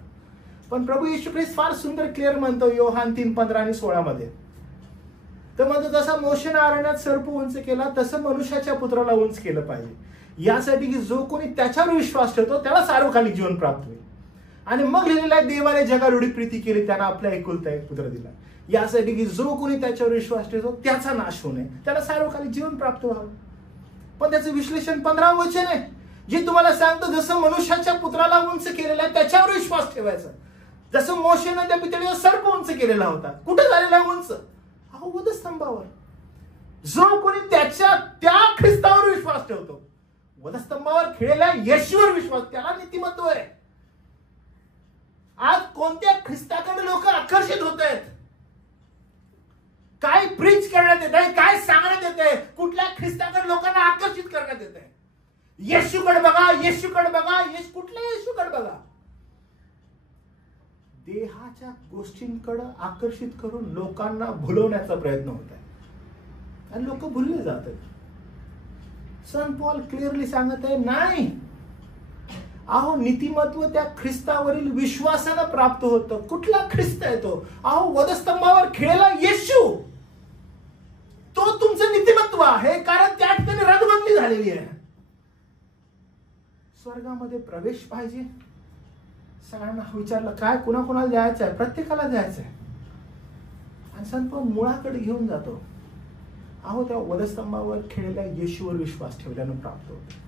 पण प्रभू येशू ख्रिस्त फार सुंदर क्लिअर म्हणतो योहान 3:15 आणि 16 मध्ये. तर म्हणतो जसा मोशेने अरण्यात सर्प उंच केला तसं मनुष्याच्या पुत्राला उंच केलं पाहिजे, यासाठी की जो कोणी त्याच्यावर विश्वास ठेवतो त्याला सार्वकालिक जीवन प्राप्त होईल. आणि मग लिहिलेलं आहे, देवाने जगावर एवढी प्रीती केली त्यानं आपल्या एकुलता एक पुत्र दिला, यासाठी की जो कोणी त्याच्यावर विश्वास ठेवतो त्याचा नाश होऊ नये, त्याला सार्वकालिक जीवन प्राप्त व्हावं. पण त्याचं विश्लेषण 15वं वचन आहे, जे तुम्हाला सांगतं जसं मनुष्याच्या पुत्राला उंच केलेलं आहे त्याच्यावर विश्वास ठेवायचा. जसं मोशेनं त्या पितळीवर सर्प उंच केलेला होता, कुठे झालेला उंच? अहो वधस्तंभावर. जो कोणी त्या ख्रिस्तावर विश्वास ठेवतो, वधस्तंभावर खेळलेल्या येशूवर विश्वास, त्याला नीतिमत्व आहे. आज कोणत्या ख्रिस्ताकडे लोक आकर्षित होत आहेत? काय प्रीच करण्यात येत आहे, काय सांगण्यात येत आहे, कुठल्या ख्रिस्ताकडे लोकांना आकर्षित करण्यात येत आहे? येशूकडे बघा, येशूकडे बघा, कुठल्या येशूकडे बघा? देहाच्या गोष्टींकडे आकर्षित करून लोकांना भुलवण्याचा प्रयत्न होत आहे, आणि लोक भुलले जातात. संत पॉल क्लिअरली सांगत आहे, नाही, अहो नीतिमत्व त्या ख्रिस्तावरील विश्वासानं प्राप्त होतं. कुठला ख्रिस्त आहे तो? अहो वधस्तंभावर खेळला येशू, तो तुमचं नीतिमत्व आहे, कारण त्या ठिकाणी रदबदली झालेली आहे. स्वर्गामध्ये प्रवेश पाहिजे. सगळ्यांना विचारलं काय कुणाकुणाला जायचं आहे? प्रत्येकाला जायचं आहे. आणि संत पॉल मुळाकडे घेऊन जातो, अहो त्या वधस्तंभावर खेळलेल्या येशूवर विश्वास ठेवल्यानं प्राप्त होतो.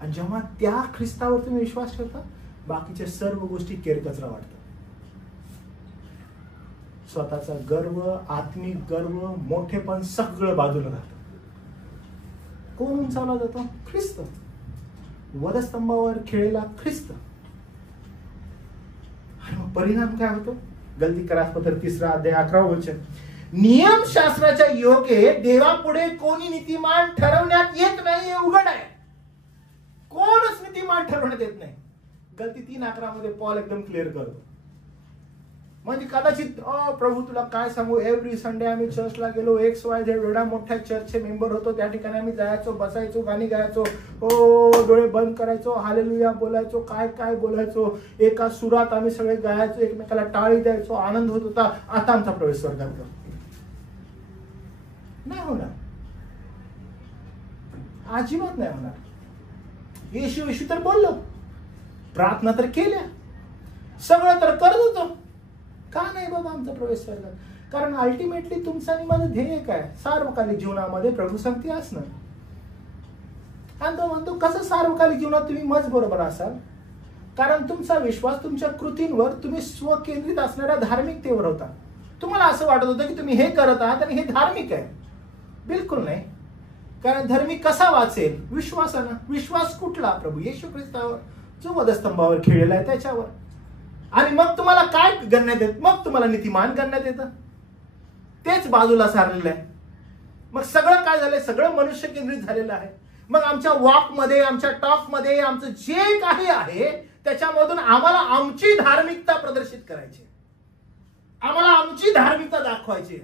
आणि जेव्हा त्या ख्रिस्तावर तुम्ही विश्वास ठेवता, बाकीच्या सर्व गोष्टी केरकचरा वाटतात. स्वतःचा गर्व, आत्मिक गर्व, मोठेपण सगळं बाजूला राहतं. कोण उंचावला जातो? ख्रिस्त. वधस्तंभावर खेळलेला ख्रिस्त. परिणाम काय होतो? गलती करासपत्र 3 अध्याय 11 वचन, नियमशास्त्राच्या योगे देवापुढे कोणी नीतिमान ठरवण्यात येत नाही, हे उघड आहे. कोणच नीतिमान ठरवण्यात येत नाही. गलती 3:11 मध्ये पॉल एकदम क्लिअर करतो. म्हणजे कदाचित प्रभू तुला काय सांगू, एव्हरी संडे आम्ही चर्चला गेलो, XYZ एवढ्या मोठ्या चर्चचे मेंबर होतो, त्या ठिकाणी आम्ही जायचो, बसायचो, गाणी गायचो, डोळे बंद करायचो, हालेलुया बोलायचो, काय काय बोलायचो, एका सुरात आम्ही सगळे गायचो, एकमेकाला टाळी द्यायचो, आनंद होत होता. आता आमचा प्रवेश स्वर्गात करतो. नाही होणार, अजिबात नाही होणार. येशू येशू तर बोललो, प्रार्थना तर केल्या, सगळं तर करत होतो, का नाही बाबा आमचा प्रवेश स्वर्गात? कारण अल्टिमेटली तुमचं आणि माझं ध्येय काय? सार्वकालिक जीवनामध्ये प्रभू संगती असणं. आणि तो म्हणतो कसं सार्वकालिक जीवनात तुम्ही मज बरोबर असाल? कारण तुमचा विश्वास तुमच्या कृतींवर, तुम्ही स्वकेंद्रित असणाऱ्या धार्मिकतेवर होता. तुम्हाला असं वाटत होतं की तुम्ही हे करत आहात आणि हे धार्मिक आहे. बिलकुल नाही. कारण धार्मिक कसा वाचेल? विश्वासानं. विश्वास कुठला? प्रभू येशू ख्रिस्तावर, जो वधस्तंभावर खेळलेला आहे त्याच्यावर. आणि मग तुम्हाला काय गणण्यात येत? मग तुम्हाला नीतिमान गणण्यात येतं. तेच बाजूला सारलेलं आहे. मग सगळं काय झालंय? सगळं मनुष्य केंद्रित झालेलं आहे. मग आमच्या वॉकमध्ये, आमच्या टॉकमध्ये, आमचं जे काही आहे त्याच्यामधून आम्हाला आमची धार्मिकता प्रदर्शित करायची, आम्हाला आमची धार्मिकता दाखवायची,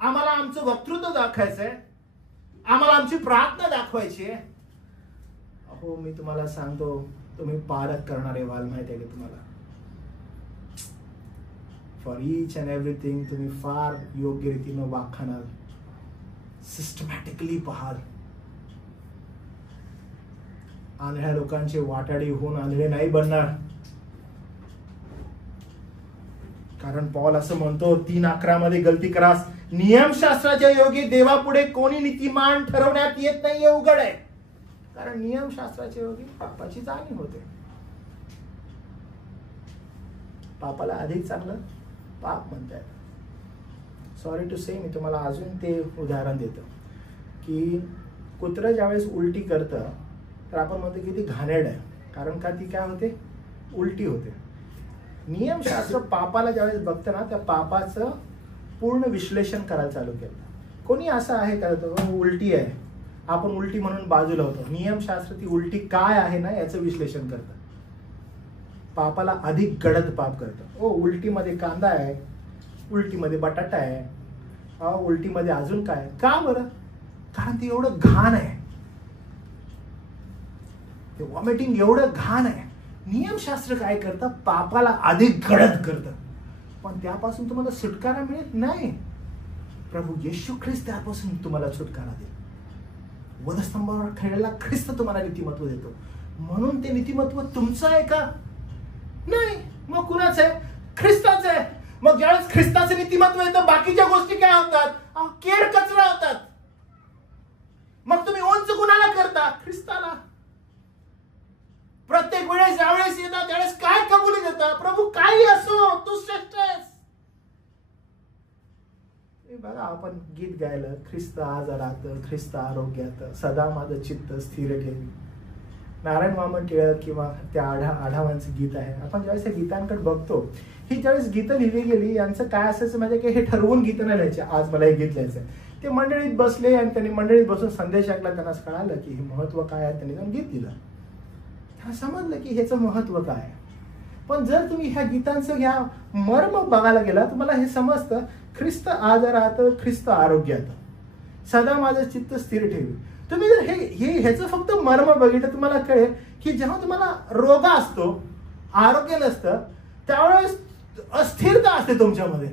आम्हाला आमचं वक्तृत्व दाखवायचंय. आम्हाला आमची प्रार्थना दाखवायची आहे. अहो मी तुम्हाला सांगतो, तुम्ही पारख करणारे व्हाल. माहिती आहे की तुम्हाला, फॉर ईच अँड एव्हरीथिंग तुम्ही फार योग्य रीतीनं वाखाणाल, सिस्टमॅटिकली पाहाल. आंधळ्या लोकांचे वाटाडी होऊन आंधळे नाही बनणार. कारण पॉल असं म्हणतो 3:11 मध्ये, गलती करास नियमशास्त्राच्या योगी देवापुढे कोणी नीतिमान ठरवण्यात येत नाही, हे उघड आहे. कारण नियमशास्त्राच्या योगी पापाची जाणीव होते. पापाला अधिक चांगलं पाप म्हणतात. सॉरी टू से, मी तुम्हाला अजून ते उदाहरण देतो की कुत्रं ज्यावेळेस उलटी करतं तर आपण म्हणतो की ती घाणेरड आहे. कारण का ती काय होते? उलटी होते. नियमशास्त्र पापाला ज्यावेळेस बघतं ना, त्या पापाचं पूर्ण विश्लेषण करायला चालू केलं. कोणी असं आहे का उलटी आहे, आपण उलटी म्हणून बाजूला होतो. नियमशास्त्र ती उलटी काय आहे ना याचं विश्लेषण करतं. पापाला अधिक गडद पाप करतं. ओ उलटीमध्ये कांदा आहे, उलटीमध्ये बटाटा आहे, उलटीमध्ये अजून काय? का बरं? कारण ते एवढं घाण आहे, ते वॉमिटिंग एवढं घाण आहे. नियमशास्त्र काय करतं? पापाला अधिक गडद करतं. पण त्यापासून तुम्हाला सुटकारा मिळत नाही. प्रभू येशू ख्रिस्त त्यापासून तुम्हाला सुटकारा देईल. वधस्तंभावर खेळलेला ख्रिस्त तुम्हाला नीतिमत्व देतो. म्हणून ते नीतिमत्व तुमचं आहे का? नाही. मग कुणाचं आहे? ख्रिस्ताचं आहे. मग ज्यावेळेस ख्रिस्ताचं नीतिमत्व येतं, बाकीच्या गोष्टी काय होतात? केर कचरा होतात. मग तुम्ही उंच कुणाला करता? ख्रिस्ताला. प्रत्येक वेळेस ज्यावेळेस येतात त्यावेळेस काय कबुली देतात? प्रभू काही असो, तू श्रेष्ठ आहेस. बघा, आपण गीत गायलं, ख्रिस्त आजारात, ख्रिस्त आरोग्यात, सदा माझं चित्त स्थिर ठेवी. नारायण वामन टिळक किंवा त्या आढावांचं गीत आहे. आपण ज्यावेळेस या गीतांकडे बघतो, ही ज्यावेळेस गीतं लिहिली गेली, यांचं काय असायचं म्हणजे की हे ठरवून गीतं नाही लिहायचे, आज मला हे गीत लिहायचं. ते मंडळीत बसले आणि त्यांनी मंडळीत बसून संदेश ऐकला, त्यांना कळालं की हे महत्व काय आहे. त्यांनी जाऊन गीत दिलं, त्यांना समजलं की ह्याचं महत्व काय आहे. पण जर तुम्ही ह्या गीतांचं ह्या मर्म बघायला गेला, तुम्हाला हे समजतं, ख्रिस्त आजारात, ख्रिस्त आरोग्यात, सदा माझं चित्त स्थिर ठेवी. तुम्ही जर हे ह्याचं फक्त मर्म बघितलं, तुम्हाला कळेल की जेव्हा तुम्हाला रोग असतो, आरोग्य नसतं, त्यावेळेस अस्थिरता असते तुमच्यामध्ये.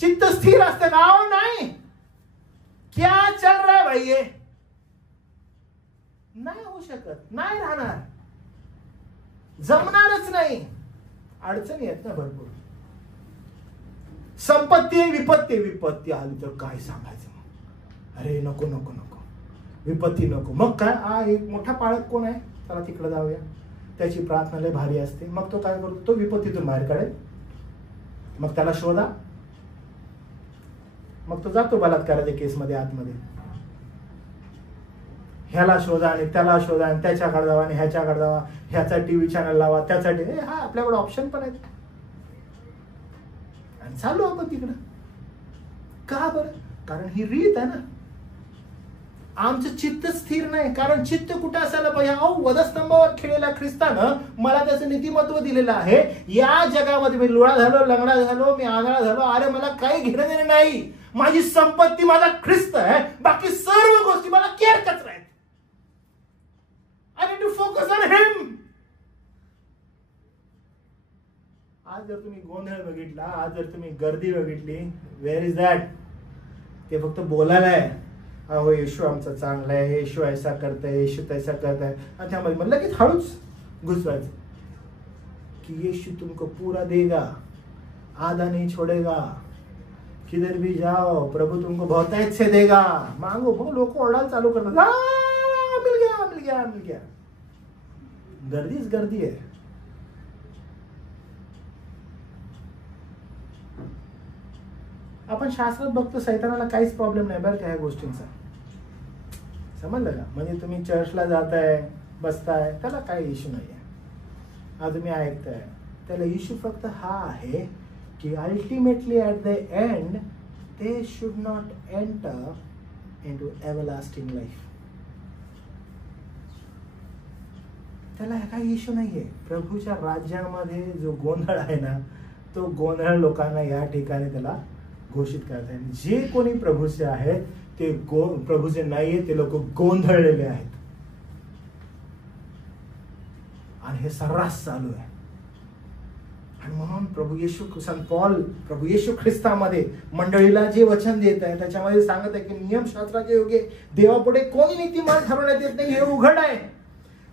चित्त स्थिर असतं का? नाही. क्या चल रहा है भाई? ये नाही होऊ शकत, नाही राहणार, जमणारच नाही. अडचणी आहेत ना भरपूर. संपत्ती विपत्ती आली तर काय सांगायचं? अरे नको नको नको, विपत्ती नको. मग काय? एक मोठा पाळक कोण आहे, चला तिकडे जाऊया. त्याची प्रार्थना लय भारी असते. मग तो काय करतो? तो विपत्तीतून बाहेर काढेल. मग त्याला शोधा. मग तो जातो बलात्काराच्या केसमध्ये आतमध्ये. ह्याला शोधा आणि त्याला शोधा आणि त्याच्याकडे जावा आणि ह्याच्याकडे जावा, ह्याचा टीव्ही चॅनल लावा, त्याचा टीव्ही. हा आपल्याकडे ऑप्शन पण आहेत. आणि चालू आपण तिकडं. का बरं? कारण ही रीत आहे ना. आमचं चित्त स्थिर नाही. कारण चित्त कुठं असायला पाहिजे? वधस्तंभावर खेळलेल्या ख्रिस्तानं मला त्याचं नीतिमत्व दिलेलं आहे. या जगामध्ये मी लुळा झालो, लंगडा झालो, मी आंधळा झालो, अरे मला काही घेणं देणं नाही. माझी संपत्ती माझा ख्रिस्त आहे. बाकी सर्व गोष्टी मला केअर कचरा आहेत. I need to focus on him. आज जर तुम्ही गोंधळ बघितला, आज जर तुम्ही गर्दी बघितली, वेअर इज दॅट? ते फक्त बोलायला आहे. अहो येशू आमचा चांगला आहे, येशू ऐसा करताय, येशू तैसा करताय. आणि त्यामध्ये म्हणलं की हळूच घुसवायचं की येशू तुमको पूरा देगा, आधा नहीं छोड़ेगा, किधर भी जाओ प्रभु तुमको बहुतायत से देगा. मांगो. मग लोक ओरडायला चालू करतात, मिल गया मिल गया मिल गया. गर्दीच गर्दी आहे. आपण शास्त्रात बघतो सैतानाला काहीच प्रॉब्लेम नाही बरं त्या गोष्टींचा. समजलं का? म्हणजे तुम्ही चर्चला जाताय, बसताय, त्याला काही इश्यू नाही आहे. आज तुम्ही ऐकताय, त्याला इश्यू फक्त हा आहे की ultimately at the end they should not enter into everlasting life. त्याला काही इश्यू नाहीये. प्रभूच्या राज्यामध्ये जो गोंधळ आहे ना, तो गोंधळ लोकांना या ठिकाणी त्याला घोषित करता येईल. जे कोणी प्रभूचे आहेत ते प्रभूचे नाहीये, ते लोक गोंधळलेले आहेत. आणि हे सर्रास चालू आहे. आणि म्हणून संत पॉल प्रभू येशू ख्रिस्तामध्ये मंडळीला जे वचन देत आहे त्याच्यामध्ये सांगत आहे की नियमशास्त्राच्या योगे देवापुढे कोणी नीतिमान ठरवण्यात येत नाही, हे उघड आहे.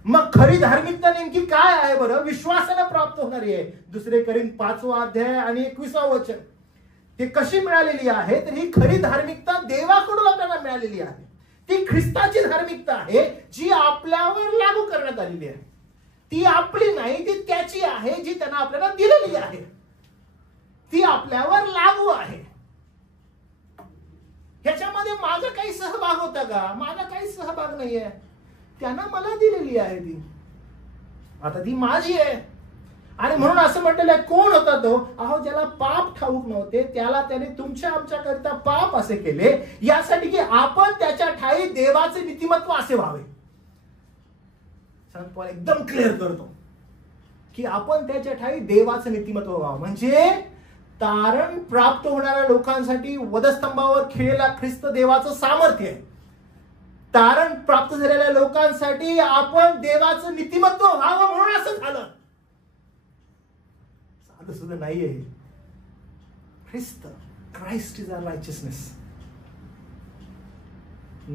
मग खरी धार्मिकता नेमकी काय आहे बरं? विश्वासाने प्राप्त होणारी आहे. 2 कोरिंथ 5 अध्याय आणि 21 वचन. ते कशी मिळालेली आहे? तर ही खरी धार्मिकता देवाकडून आपल्याला मिळालेली आहे. ती ख्रिस्ताची धार्मिकता आहे जी आपल्यावर लागू करण्यात आलेली आहे. ती आपली नाही, ती त्याची आहे जी त्यांना आपल्याला दिलेली आहे. ती आपल्यावर लागू आहे. ह्याच्यामध्ये माझा काही सहभाग होता का? माझा काही सहभाग नाहीये. त्यांना मला दिलेली आहे ती. आता ती माझी आहे. आणि म्हणून असं म्हटलेलं आहे, कोण होता तो? अहो, ज्याला पाप ठाऊक नव्हते त्याला त्याने तुमच्या आमच्याकरिता पाप असे केले, यासाठी की आपण त्याच्या ठाई देवाचे नीतिमत्व असे व्हावे. संत पॉल एकदम क्लिअर करतो की आपण त्याच्या ठाई देवाचं नीतिमत्व व्हावं. म्हणजे तारण प्राप्त होणाऱ्या लोकांसाठी वधस्तंभावर खेळलेला ख्रिस्त देवाचं सामर्थ्य आहे. तारण प्राप्त झालेल्या लोकांसाठी आपण देवाचं नीतिमत्व व्हावं म्हणून असं झालं. साधं सुद्धा नाहीये. Christ is our righteousness,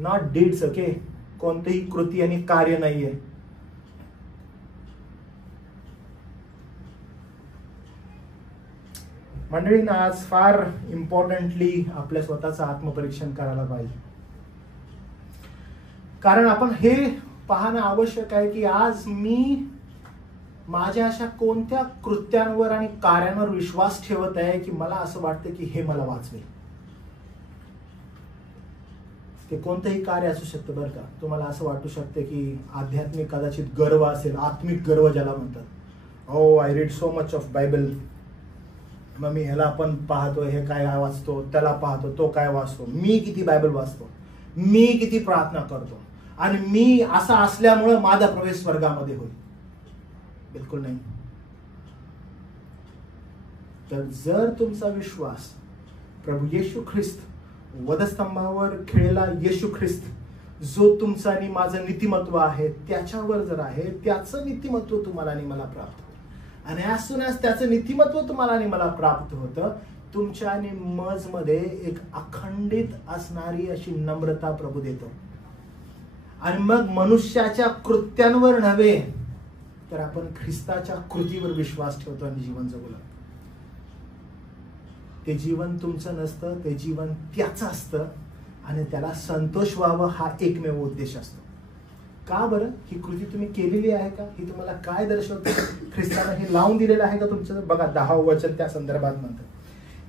not deeds. Okay, कोणतीही कृती आणि कार्य नाहीये. मंडळींना आज फार इम्पॉर्टंटली आपल्या स्वतःचं आत्मपरीक्षण करायला पाहिजे. कारण आपण हे पाहणं आवश्यक आहे की आज मी माझ्या अशा कोणत्या कृत्यांवर आणि कार्यांवर विश्वास ठेवत आहे की मला असं वाटतं की हे मला वाचवेल. ते कोणतंही कार्य असू शकतं बरं का. तुम्हाला असं वाटू शकतं की आध्यात्मिक कदाचित गर्व असेल, आत्मिक गर्व ज्याला म्हणतात. Oh, I read so much of Bible. मग मी ह्याला पण पाहतो, हे काय वाचतो, त्याला पाहतो, तो काय वाचतो, मी किती बायबल वाचतो, मी किती प्रार्थना करतो, आणि मी असा असल्यामुळे माझा प्रवेश स्वर्गामध्ये होईल. बिलकुल नाही. तर जर तुमचा विश्वास प्रभू येशू ख्रिस्त, वधस्तंभावर खेळलेला येशू ख्रिस्त, जो तुमचा आणि माझं नीतिमत्व आहे त्याच्यावर जर आहे, त्याचं नीतिमत्व तुम्हाला आणि मला प्राप्त होतं. आणि as soon as त्याचं नीतिमत्व तुम्हाला आणि मला प्राप्त होतं, तुमच्या आणि मजमध्ये एक अखंडित असणारी अशी नम्रता प्रभू देतो. आणि मग मनुष्याच्या कृत्यांवर नव्हे तर आपण ख्रिस्ताच्या कृतीवर विश्वास ठेवतो आणि जीवन जगू लागतो. ते जीवन तुमचं नसतं, ते जीवन त्याचं असतं. आणि त्याला संतोष व्हावं हा एकमेव उद्देश असतो. का बरं? ही कृती तुम्ही केलेली आहे का? ही तुम्हाला काय दर्शवते? ख्रिस्तानं हे लावून दिलेलं आहे का तुमचं? बघा 10वं वचन त्या संदर्भात म्हणतं.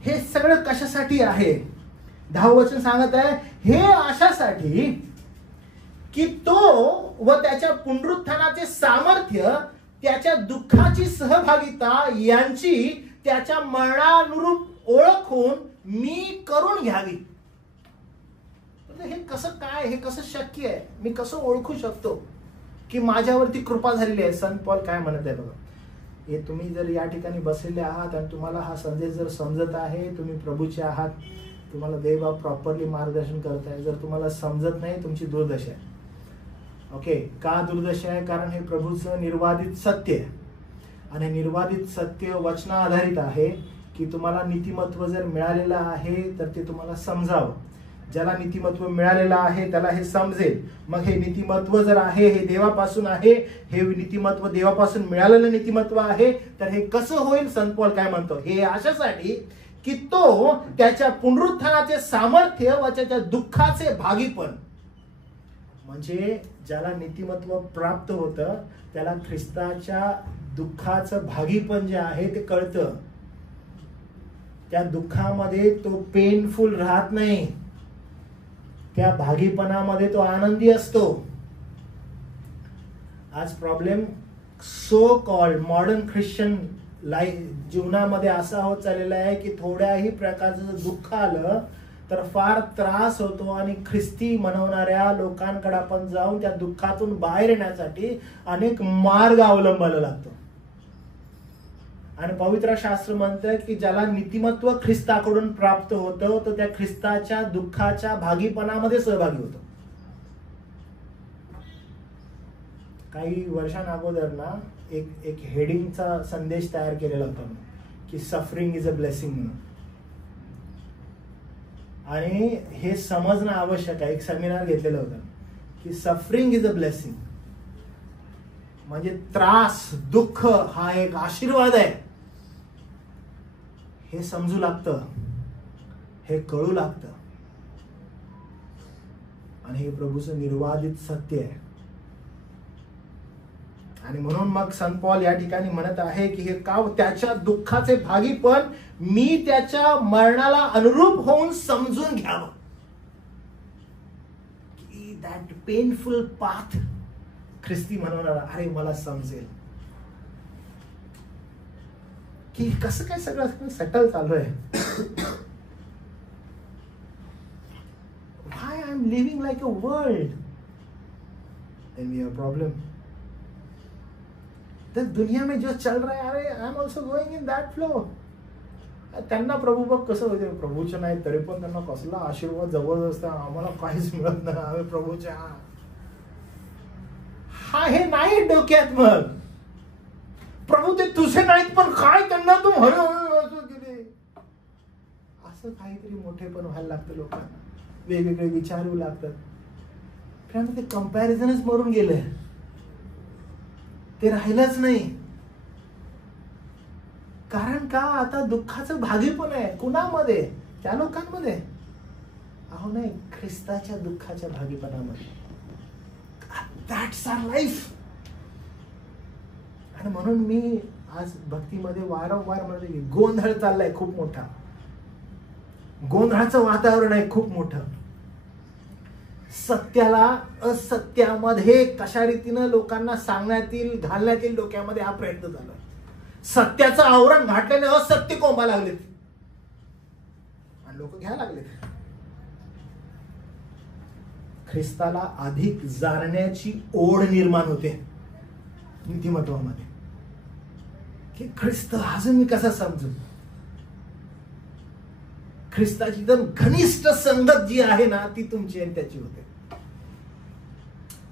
हे सगळं कशासाठी आहे? 10वं वचन सांगत आहे, हे अशासाठी की तो व त्याच्या पुनरुत्थानाचे सामर्थ्य, त्याच्या दुःखाची सहभागिता यांची त्याच्या मरणानुरूप ओळखून मी करून घ्यावी. हे कसं काय? हे कसं शक्य आहे? मी कसं ओळखू शकतो की माझ्यावरती कृपा झालेली आहे? संत पॉल काय म्हणत आहे बघा. हे तुम्ही जर या ठिकाणी बसलेले आहात आणि तुम्हाला हा संदेश जर समजत आहे, तुम्ही प्रभूचे आहात, तुम्हाला देव प्रॉपरली मार्गदर्शन करत आहे. जर तुम्हाला समजत नाही, तुमची दुर्दशा आहे. ओके, का दुर्दशा आहे? कारण हे प्रभूचं निर्वादित सत्य आहे. आणि निर्वादित सत्य वचना आधारित आहे की तुम्हाला नीतिमत्व जर मिळालेलं आहे तर ते तुम्हाला समजावं. ज्याला नीतिमत्व मिळालेलं आहे त्याला हे समजेल. मग हे नीतिमत्व जर आहे, हे देवापासून आहे, हे नीतिमत्व देवापासून मिळालेलं नीतिमत्व आहे, तर हे कसं होईल? संत पॉल काय म्हणतो, हे अशासाठी की तो त्याच्या पुनरुत्थानाचे सामर्थ्य व त्याच्या दुःखाचे भागीपण. म्हणजे ज्याला नीतिमत्व प्राप्त होतं त्याला ख्रिस्ताच्या दुःखाचं भागीपण जे आहे ते कळतं. त्या दुःखामध्ये तो पेनफुल राहत नाही, त्या भागीपणामध्ये तो आनंदी असतो. आज problem so called modern Christian life जीवनामध्ये असा होत चाललेला आहे की थोड्याही प्रकारचं दुःख आलं तर फार त्रास होतो आणि ख्रिस्ती म्हणवणाऱ्या लोकांकडे आपण जाऊन त्या दुःखातून बाहेर येण्यासाठी अनेक मार्ग अवलंबायला लागतो. आणि पवित्र शास्त्र म्हणतं की ज्याला नीतिमत्व ख्रिस्ताकडून प्राप्त होतं तो त्या ख्रिस्ताच्या दुःखाच्या भागीपणामध्ये सहभागी होतो. काही वर्षांअगोदर ना एक हेडिंगचा संदेश तयार केलेला होता की सफरिंग इज अ ब्लेसिंग म्हणून. आणि हे समजणं आवश्यक आहे. एक सेमिनार घेतलेलं होतं की सफरिंग इज अ ब्लेसिंग म्हणजे त्रास दुःख हा एक आशीर्वाद आहे हे समजू लागतं, हे कळू लागतं. आणि हे प्रभूचं निर्वादित सत्य आहे. आणि म्हणून मग संत पॉल या ठिकाणी म्हणत आहे की हे का त्याच्या दुःखाचे भागीपण मी त्याच्या मरणाला अनुरूप होऊन समजून घ्यावं. की दॅट पेनफुल पाथ ख्रिस्ती म्हणणार अरे मला समजेल की कसं काय सगळं सेटल चालू आहे. Why I'm living like a world? Then we have a problem. तर दुनिया में जो चल रहा है अरे I am also going in that flow. त्यांना प्रभू बघ कसं होते, प्रभूचे नाही तरी पण त्यांना कसला आशीर्वाद जबरदस्त, आम्हाला काहीच मिळत नाही, आम्ही प्रभूच्या हा हे नाही डोक्यात. मग प्रभू ते तुझे नाहीत पण काय त्यांना तू गेले असं काहीतरी मोठेपण व्हायला लागतं लोकांना, वेगवेगळे विचार येऊ लागतात. ते कंपॅरिझनच मरून गेले, ते राहिलंच नाही. कारण का आता दुःखाचं भागीपण आहे कुणामध्ये? त्या लोकांमध्ये अहो नाही, ख्रिस्ताच्या दुःखाच्या भागीपणामध्ये. That's our life. आणि म्हणून मी आज भक्तीमध्ये वारंवार म्हणते की गोंधळ चाललाय खूप मोठा, गोंधळाचं वातावरण आहे खूप मोठं. सत्याला असत्यामध्ये कशा रीतीनं लोकांना सांगण्यात येईल, घालण्यात येईल डोक्यामध्ये, हा प्रयत्न झाला. सत्याचं आवरण घातल्याने असत्य कोंबा लागलेत आणि लोक घ्यायला लागलेत. ख्रिस्ताला अधिक जाणण्याची ओढ निर्माण होते नीतिमत्वामध्ये की ख्रिस्त अजून मी कसा समजू. ख्रिस्ताची एकदम घनिष्ठ संगत जी आहे ना ती तुमची आणि त्याची होते.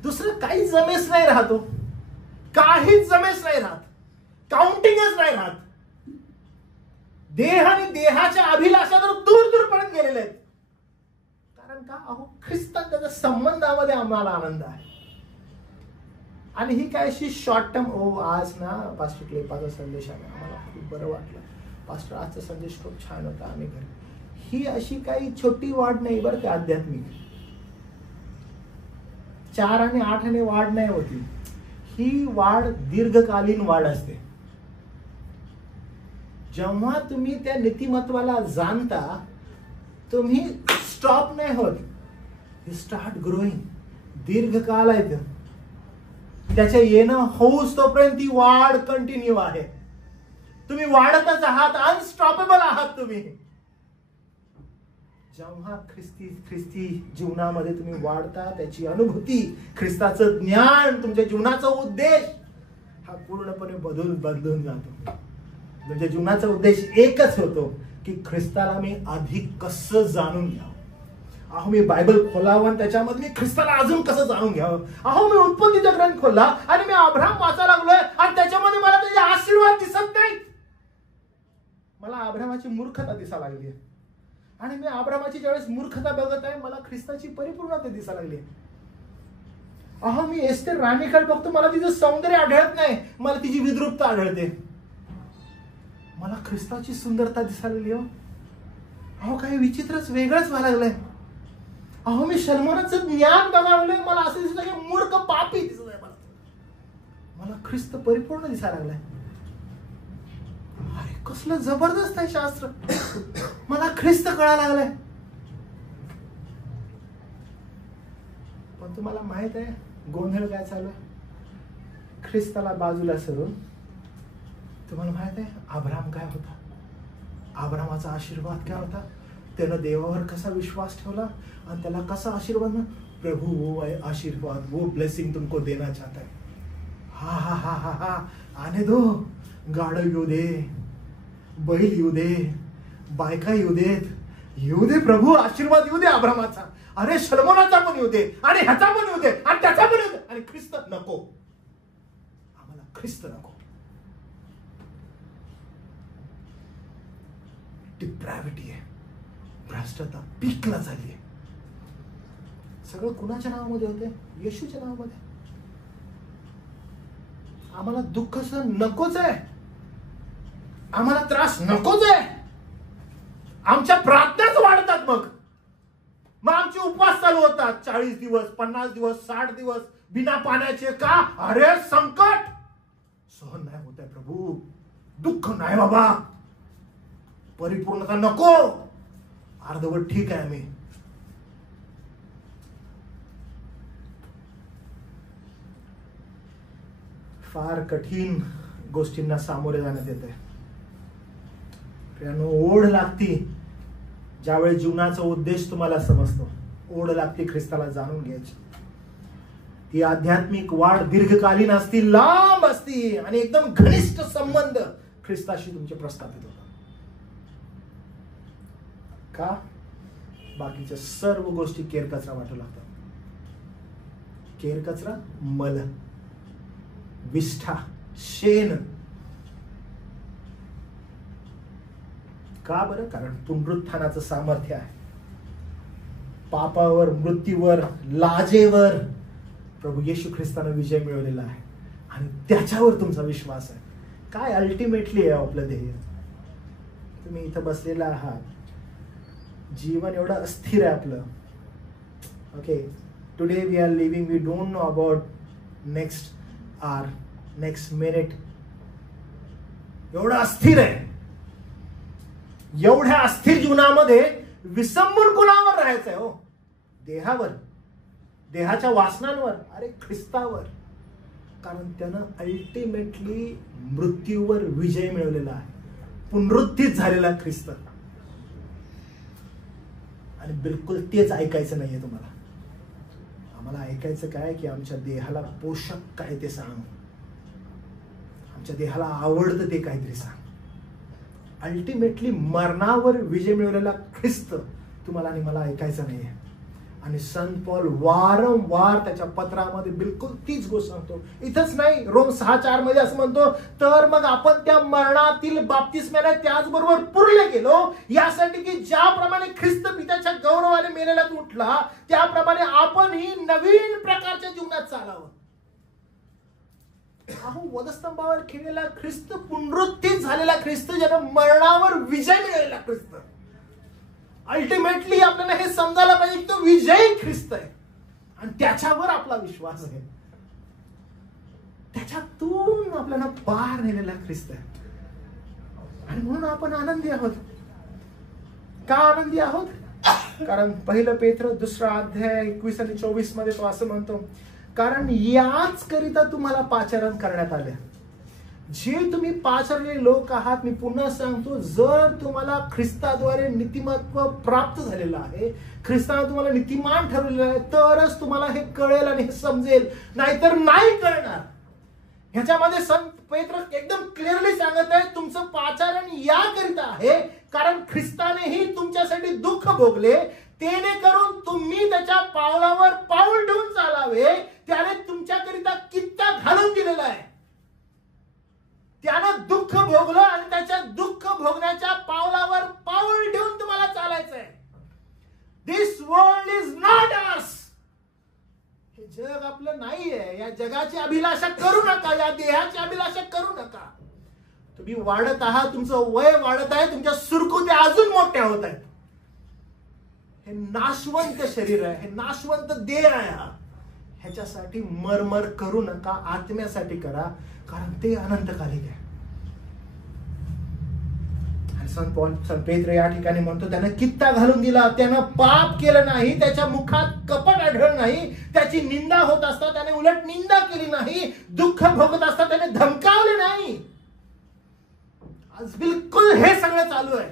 दुसरं काही जमेस नाही राहतो, काहीच जमेस नाही राहत, काउंटिंगच नाही राहत. देह आणि देहाच्या अभिलाषा तर दूर दूरपर्यंत गेलेले आहेत. कारण का अहो ख्रिस्ताच्या संबंधामध्ये आम्हाला आनंद आहे. आणि ही काय अशी शॉर्ट टर्म आज ना पास्टर क्लेपाचा संदेश आहे, आम्हाला खूप बरं वाटलं, पास्टर आजचा संदेश खूप छान होता, आम्ही घरी. ही अशी काही छोटी वाढ नाही बरं का आध्यात्मिक. 4 आणि 8 ने वाढ नाही होती, ही वाढ दीर्घकालीन वाढ असते. जेव्हा तुम्ही त्या नीतिमत्वाला जाणता तुम्ही स्टॉप नाही होत, यू स्टार्ट ग्रोईंग. दीर्घकाल आहे त्याच्या येणं होऊस तोपर्यंत ती वाढ कंटिन्यू आहे. तुम्ही वाढतच आहात, अनस्टॉपेबल आहात तुम्ही. जेव्हा ख्रिस्ती जीवनामध्ये तुम्ही वाढता, त्याची अनुभूती, ख्रिस्ताचं ज्ञान, तुमच्या जीवनाचा उद्देश हा पूर्णपणे बदलून जातो. म्हणजे जीवनाचा उद्देश एकच होतो की ख्रिस्ताला मी अधिक कसं जाणून घ्यावं. अहो मी बायबल खोलावं आणि त्याच्यामध्ये मी ख्रिस्ताला अजून कसं जाणून घ्यावं. अहो मी उत्पत्तीचा ग्रंथ खोलला आणि मी अब्राहम वाचायला लागलोय आणि त्याच्यामध्ये मला त्याचे आशीर्वाद दिसत नाहीत. मला अब्राहमाची मूर्खता दिसायला लागली आणि मी अब्राहमाची ज्यावेळेस मूर्खता बघत आहे मला ख्रिस्ताची परिपूर्णता दिसायला लागली. अहो मी एस्तेर राणीकडे बघतो, मला तिचं सौंदर्य आढळत नाही, मला तिची विद्रूपता आढळते. मला ख्रिस्ताची सुंदरता दिसायला लागली. अहो काही विचित्रच वेगळंच व्हायला लागलंय. अहो मी शल्मोनाचं ज्ञान बघावलंय, मला असं दिसत की मूर्ख पापी दिसत आहे. मला ख्रिस्त परिपूर्ण दिसायला लागलाय. अरे कसलं जबरदस्त आहे शास्त्र, मला ख्रिस्त कळायला लागलाय. पण तुम्हाला माहित आहे गोंधळ काय चालू आहे? ख्रिस्ताला बाजूला सरून तुम्हाला माहित आहे अब्राहम काय होता, अब्राहमाचा आशीर्वाद काय होता, त्यानं देवावर कसा विश्वास ठेवला आणि त्याला कसा आशीर्वाद, प्रभु वो आशीर्वाद, वो ब्लेसिंग तुमको देना चाहता है. हा हा हा हा हा आने दो, गाढव येऊ दे, बैल येऊ दे, बायका येऊ देत, येऊ दे प्रभू, आशीर्वाद येऊ दे अब्रामाचा, अरे शलमोनाचा पण येऊ दे, आणि ह्याचा पण येऊ दे, आणि त्याचा पण येऊ दे, आणि ख्रिस्त नको, आम्हाला ख्रिस्त नको. डिप्रॅव्हिटी आहे, भ्रष्टता पीकला झाली आहे. सगळं कुणाच्या नावामध्ये होते? येशूच्या नावामध्ये. आम्हाला दुःख सहन नकोच आहे, आम्हाला त्रास नकोच आहे. आमच्या प्रार्थनाच वाढतात, मग आमचे उपवास चालू होतात 40 दिवस, 50 दिवस, 60 दिवस बिना पाण्याचे. का? अरे संकट सहन नाही होत आहे प्रभू, दुःख नाही बाबा, परिपूर्णता नको, अर्धवट ठीक आहे आम्ही. फार कठीण गोष्टींना सामोरे जाण्यात येते. ओढ लागती ज्यावेळी जीवनाचा उद्देश तुम्हाला समजतो, ओढ लागते ख्रिस्ताला जाणून घ्यायची. ती आध्यात्मिक वाढ दीर्घकालीन असती, लांब असती, आणि एकदम घनिष्ठ संबंध ख्रिस्ताशी तुमचे प्रस्थापित होतात. का? बाकीच्या सर्व गोष्टी केरकचरा वाटू लागतात. केरकचरा, मल, विष्ठा, शेण. का बरं? कारण पुनरुत्थानाचं सामर्थ्य आहे. पापावर, मृत्यूवर, लाजेवर प्रभू येशू ख्रिस्ताने विजय मिळवलेला आहे, आणि त्याच्यावर तुमचा विश्वास आहे. काय अल्टिमेटली आहे आपलं ध्येय? तुम्ही इथं बसलेला आहात, जीवन एवढं अस्थिर आहे आपलं. Okay, today we are living, we don't know about next hour, next minute. एवढं अस्थिर आहे. एवढ्या अस्थिर जीवनामध्ये विसंबून कुणावर राहायचंय? हो, देहावर, देहाच्या वासनांवर? अरे ख्रिस्तावर. कारण त्यानं अल्टिमेटली मृत्यूवर विजय मिळवलेला आहे, पुनरुत्थित झालेला ख्रिस्त. आणि बिलकुल तेच ऐकायचं नाहीये तुम्हाला. आम्हाला ऐकायचं काय? की आमच्या देहाला पोषक काय ते सांग, आमच्या देहाला आवडतं ते काहीतरी सांग. अल्टिमेटली मरणावर विजय मिळवलेला ख्रिस्त तुम्हाला आणि मला ऐकायचं नाहीये. आणि संत पॉल वारंवार त्याच्या पत्रामध्ये बिलकुल तीच गोष्ट सांगतो. इथंच नाही, रोम 6:4 मध्ये असं म्हणतो, तर मग आपण त्या मरणातील बाप्तिस्म्याने त्याचबरोबर पुरले गेलो, यासाठी की ज्याप्रमाणे ख्रिस्त पित्याच्या गौरवाने मेलेल्यात उठला, त्याप्रमाणे आपणही नवीन प्रकारच्या जीवनात चालावं. अहो, वधस्तंभावर खेळलेला ख्रिस्त, पुनरुत्थित झालेला ख्रिस्त, ज्यानं मरणावर विजय मिळवलेला ख्रिस्त. अल्टिमेटली आपल्याला हे समजायला पाहिजे, तो विजयी ख्रिस्त आहे, आणि त्याच्यावर आपला विश्वास आहे. त्याच्यातून आपल्याला पार नेलेला ख्रिस्त आहे, आणि म्हणून आपण आनंदी आहोत. का आनंदी आहोत? कारण 1 पेत्र 2 अध्याय 21 आणि 24 मध्ये तो असं म्हणतो, कारण याच करिता तुम्हाला पाचारण करण्यात आले. जे तुम्ही पाचारलेले लोक आहात, मी पुन्हा सांगतो, जर तुम्हाला ख्रिस्ताद्वारे नीतिमत्व प्राप्त झालेलं आहे, ख्रिस्ताने तुम्हाला नीतिमान ठरवलेलं आहे, तरच तुम्हाला हे कळेल आणि हे समजेल, नाहीतर नाही कळणार. ह्याच्यामध्ये संत पेत्र एकदम क्लिअरली सांगत आहे, तुमचं पाचारण याकरिता आहे कारण ख्रिस्तानेही तुमच्यासाठी दुःख भोगले, तेने करून तुम्ही त्याच्या पावलावर पाऊल ठेवून चालावे. त्याने तुमच्याकरिता कित्ता घालून दिलेला आहे. त्यानं दुःख भोगलं आणि त्याच्या दुःख भोगण्याच्या पावलावर पाऊल ठेवून तुम्हाला चालायचंय. दिस वर्ल्ड इज नॉट अस. हे जग आपलं नाहीये. या जगाची अभिलाषा करू नका, या देहाची अभिलाषा करू नका. तुम्ही वाढत आहात, तुमचं वय वाढत आहे, तुमच्या सुरकुत्या अजून मोठ्या होत आहेत. हे नाशवंत शरीर आहे, हे नाशवंत देह आहे. ह्याच्यासाठी मरमर करू नका, आत्म्यासाठी करा, कारण ते अनंतकालिक आहे. संत पेत्र या ठिकाणी म्हणतो, त्यानं कित्ता घालून दिला, त्यानं पाप केलं नाही, त्याच्या मुखात कपट आढळलं नाही, त्याची निंदा होत असता त्याने उलट निंदा केली नाही, दुःख भोगत असता त्याने धमकावले नाही. आज बिलकुल हे सगळं चालू आहे.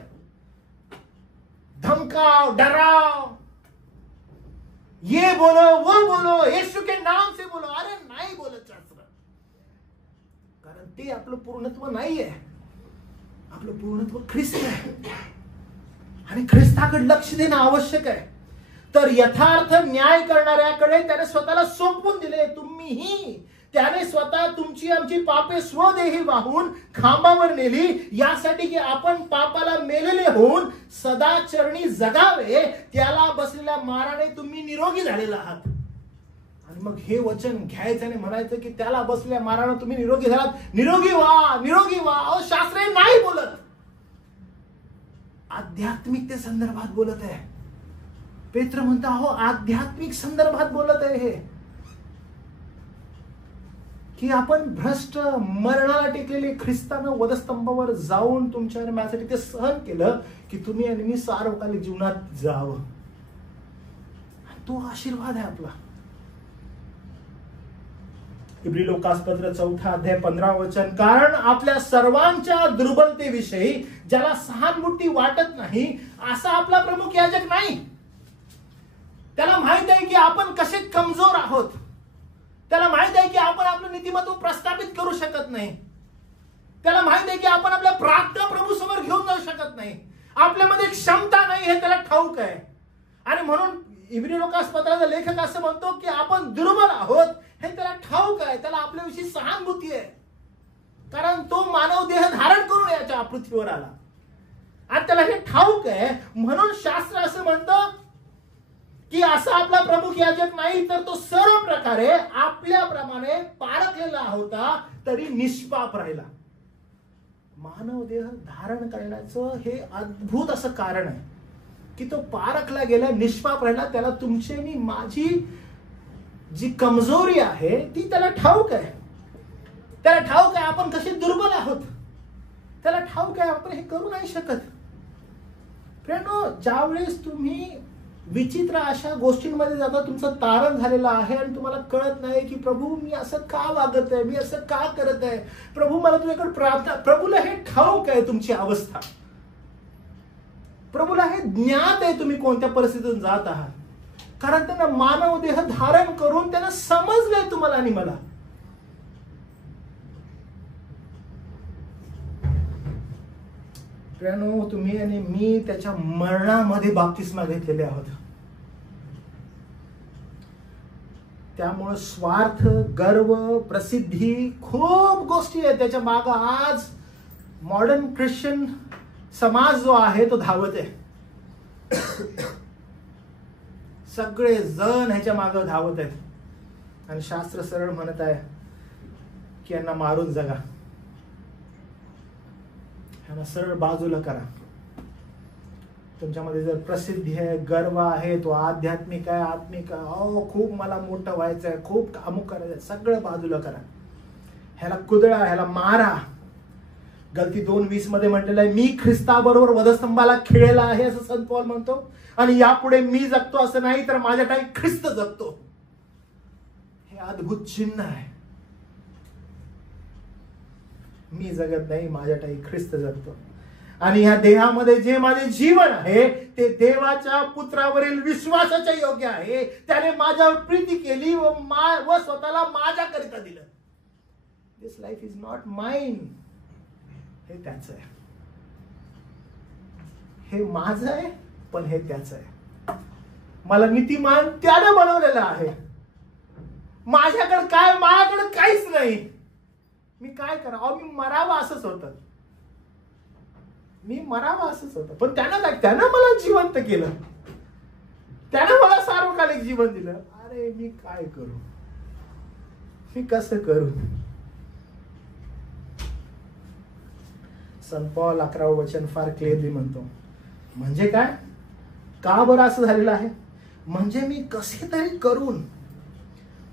धमकाव, डराव, ये बोलो वो बोलो, यीशु के नाम से बोलो. अरे नाही बोलत शास्त्र, कारण ते आपलं पूर्णत्व नाहीये. आपलं पूर्णत्व ख्रिस्त आहे आणि ख्रिस्ताकडे लक्ष देणं आवश्यक आहे. तर यथार्थ न्याय करणाऱ्याकडे त्याने स्वतःला सोपवून दिले. तुम्हीही त्याने स्वतः तुमची आमची पापे स्वदेही वाहून खांबावर नेली, यासाठी की आपण पापाला मेलेले होऊन सदाचरणी जगावे. त्याला बसलेल्या माराने तुम्ही निरोगी झालेला आहात. आणि मग हे वचन घ्यायचं आणि म्हणायचं की त्याला बसलेल्या माराने तुम्ही निरोगी झालात. निरोगी व्हा, निरोगी व्हा. अहो, शास्त्र नाही बोलत, आध्यात्मिक ते संदर्भात बोलत आहे. पेत्र म्हणता हो आध्यात्मिक संदर्भात बोलत आहे हे, की आपण भ्रष्ट मरणाला टेकलेले ख्रिस्तानं वधस्तंभावर जाऊन तुमच्या आणि माझ्यासाठी ते सहन केलं की तुम्ही आणि मी सार्वकालिक जीवनात जावं. तो आशीर्वाद आहे आपला. इब्री लोकासपत्र 4 अध्याय 15 वचन, कारण आपल्या सर्वांच्या दुर्बलतेविषयी ज्याला सहानुभूती वाटत नाही असा आपला प्रमुख याजक नाही. त्याला माहित आहे की आपण कसे कमजोर आहोत. त्याला माहित आहे की आपण आपलं नीतिमत्व प्रस्थापित करू शकत नाही. त्याला माहित आहे की आपण आपल्या प्रार्थना प्रभू समोर घेऊन जाऊ शकत नाही. आपल्यामध्ये क्षमता नाही हे त्याला ठाऊक आहे. आणि म्हणून इब्री लोकासपत्राचा लेखक असं म्हणतो की आपण दुर्बल आहोत हे त्याला ठाऊक आहे. त्याला आपल्याविषयी सहानुभूती आहे, कारण तो मानव देह धारण करून याच्या पृथ्वीवर आला आणि त्याला हे ठाऊक आहे. म्हणून शास्त्र असं म्हणतं की असा आपला प्रमुख याजक नाही, तर तो सर्व प्रकारे आपल्याप्रमाणे पारखलेला होता तरी निष्पाप राहिला. मानव देह धारण करण्याचं हे अद्भुत असं कारण आहे की तो पारखला गेला, निष्पाप राहिला. त्याला तुमची आणि माझी जी कमजोरी आहे ती त्याला ठाऊक आहे. त्याला ठाऊक आहे आपण कसे दुर्बल आहोत. त्याला ठाऊक आहे आपण हे करू नाही शकत. फ्रेंडो, ज्यावेळेस तुम्ही विचित्र अशा गोष्टींमध्ये जाता, तुमचं तारण झालेलं आहे आणि तुम्हाला कळत नाही की प्रभू मी असं का वागत आहे, मी असं का करत आहे, प्रभू मला तुझ्याकडे प्रार्थना. प्रभूला हे ठाऊक आहे तुमची अवस्था. प्रभूला हे ज्ञात आहे तुम्ही कोणत्या परिस्थितीतून जात आहात, कारण त्यांना मानव देह धारण करून त्यांना समजलंय तुम्हाला आणि मला. तुम्ही आणि मी त्याच्या मरणामध्ये बाप्तिस्मा घेतलेले आहोत. त्यामुळे स्वार्थ, गर्व, प्रसिद्धी, खूप गोष्टी आहेत त्याच्या मागे. आज मॉडर्न ख्रिश्चन समाज जो आहे तो धावत आहे. सगळे जण ह्याच्या मागे धावत आहेत आणि शास्त्र सरळ म्हणत आहे की यांना मारून जगा, यांना सरळ बाजूला करा. तुमच्यामध्ये जर प्रसिद्धी आहे, गर्व आहे, तो आध्यात्मिक आहे, आत्मिक आहे, अहो खूप मला मोठं व्हायचं आहे, खूप अमुक करायचं आहे, सगळं बाजूला करा. ह्याला कुदळा, ह्याला मारा. गलती 2:20 मध्ये म्हटलेलं आहे, मी ख्रिस्ताबरोबर वधस्तंभाला खिळलेला आहे असं संत पौल म्हणतो. आणि यापुढे मी जगतो असं नाही, तर माझ्या ठाई ख्रिस्त जगतो. हे अद्भुत चिन्ह आहे. मी जगत नाही, माझ्या ठाई ख्रिस्त जगतो. आणि ह्या देहामध्ये जे माझे जीवन आहे ते देवाच्या पुत्रावरील विश्वासाच्या योग्य आहे. त्याने माझ्यावर प्रीती केली व स्वतःला माझ्याकरिता दिलं. दिस लाईफ इज नॉट माइन. हे त्याचं आहे, हे माझं आहे, पण हे त्याचं आहे. मला नीतिमान त्याने बनवलेलं आहे. माझ्याकडे काहीच नाही. मी काय करावं? मी मरावं असंच होतं. पण त्यानं मला जिवंत केलं. त्यानं मला सार्वकालिक जीवन दिलं. अरे मी काय करू? मी कसं करू? संत पौल 11 वचन फार क्लिअरली म्हणतो. म्हणजे काय? का बरं असं झालेलं आहे? म्हणजे मी कसे तरी करून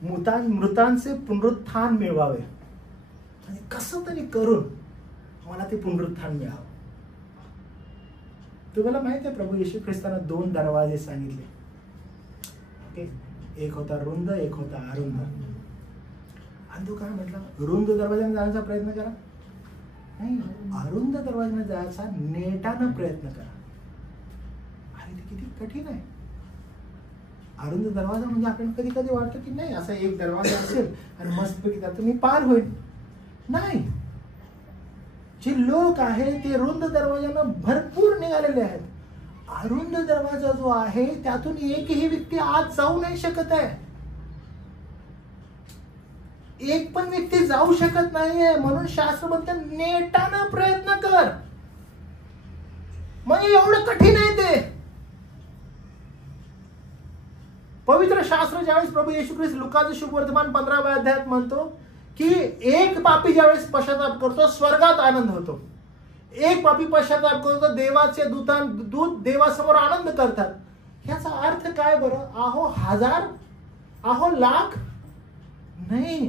मृतांचे पुनरुत्थान मिळवावे. आणि कसं तरी करून मला ते पुनरुत्थान मिळावं. तुम्हाला माहिती आहे प्रभू येशू ख्रिस्तानं 2 दरवाजे सांगितले. एक होता रुंद, एक होता अरुंद. आणि तो काय म्हटला? रुंद दरवाजाने जाण्याचा प्रयत्न करा, नाही अरुंद दरवाजाने जायचा नेटानं प्रयत्न करा. अरे ते किती कठीण आहे. अरुंद दरवाजा म्हणजे आपल्याला कधी कधी वाटतं की नाही असा एक दरवाजा असेल आणि मस्तपैकी त्यातून मी पार होईल. नाही, जे लोक आहेत ते रुंद दरवाजानं भरपूर निघालेले आहेत. अरुंद दरवाजा जो आहे त्यातून एकही व्यक्ती आत जाऊ नाही शकत आहे. एक पण व्यक्ती जाऊ शकत नाहीये. म्हणून शास्त्र म्हणतं नेटानं प्रयत्न कर. मग एवढं कठीण आहे ते. पवित्र शास्त्र ज्यावेळेस प्रभू येशू ख्रिस्त लुकाचं शुभवर्तमान 15व्या अध्यायात म्हणतो की एक पापी ज्यावेळेस पश्चाताप करतो स्वर्गात आनंद होतो. एक पापी पश्चाताप करतो देवाचे दूत देवासमोर आनंद करतात. याचा अर्थ काय बरं? अहो हजार, अहो लाख नाही.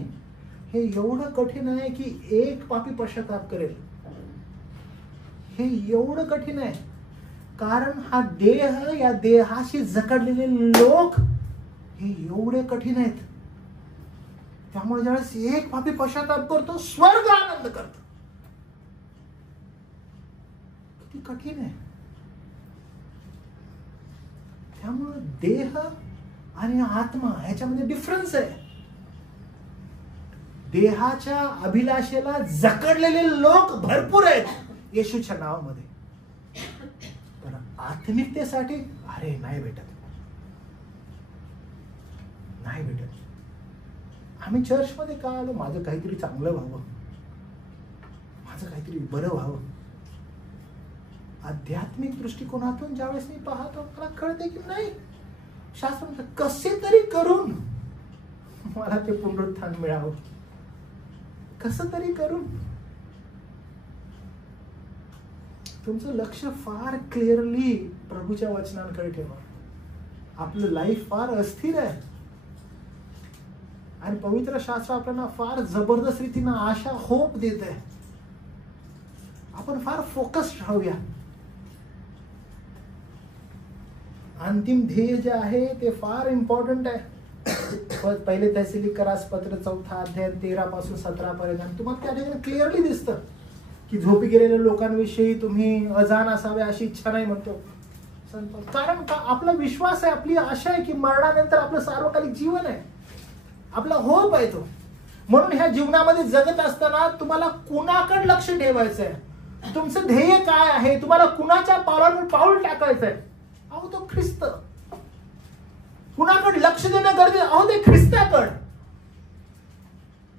हे एवढं कठीण आहे की एक पापी पश्चाताप करेल. हे एवढं कठीण आहे कारण हा देह, या देहाशी जखडलेले लोक हे एवढे कठीण आहेत. त्यामुळे ज्यावेळेस एक पापी पश्चाताप करतो स्वर्ग आनंद करतो. किती कठीण आहे. त्यामुळे देह आणि आत्मा ह्याच्यामध्ये डिफरन्स आहे. देहाच्या अभिलाषेला जखडलेले लोक भरपूर आहेत येशूच्या नावामध्ये. पण आत्मिकतेसाठी अरे नाही भेटत, नाही भेटत. आम्ही चर्चमध्ये का आलो? माझं काहीतरी चांगलं व्हावं, माझं काहीतरी बरं व्हावं. आध्यात्मिक दृष्टिकोनातून ज्यावेळेस मी पाहतो मला कळते की नाही, शास्त्र म्हणतं कसे तरी करून मला ते पुनरुत्थान मिळावं, कसं तरी करून. तुमचं लक्ष फार क्लिअरली प्रभूच्या वचनांकडे ठेवा. आपलं लाईफ फार अस्थिर आहे आणि पवित्र शास्त्र आपल्याला फार जबरदस्त रीतीनं आशा, होप देत आहे. आपण फार फोकस्ड राहूया. अंतिम ध्येय जे आहे ते फार इम्पॉर्टंट आहे. पहिले थेसलोनिकरास पत्र 4 अध्याय 13 पासून 17 पर्यंत तुम्हाला त्या ठिकाणी क्लिअरली दिसतं की झोपी गेलेल्या लोकांविषयी तुम्ही अजाण असावे अशी इच्छा नाही म्हणतो. कारण का? आपला विश्वास आहे, आपली आशा आहे की मरणानंतर आपलं सार्वकालिक जीवन आहे, आपला होप आहे तो. म्हणून ह्या जीवनामध्ये जगत असताना तुम्हाला कुणाकडे लक्ष ठेवायचं आहे? तुमचं ध्येय काय आहे? तुम्हाला कुणाच्या पावलावर पाऊल टाकायचंय? अहो तो ख्रिस्त. कुणाकडे लक्ष देणं गरजेचं? अहो ते ख्रिस्ताकडे.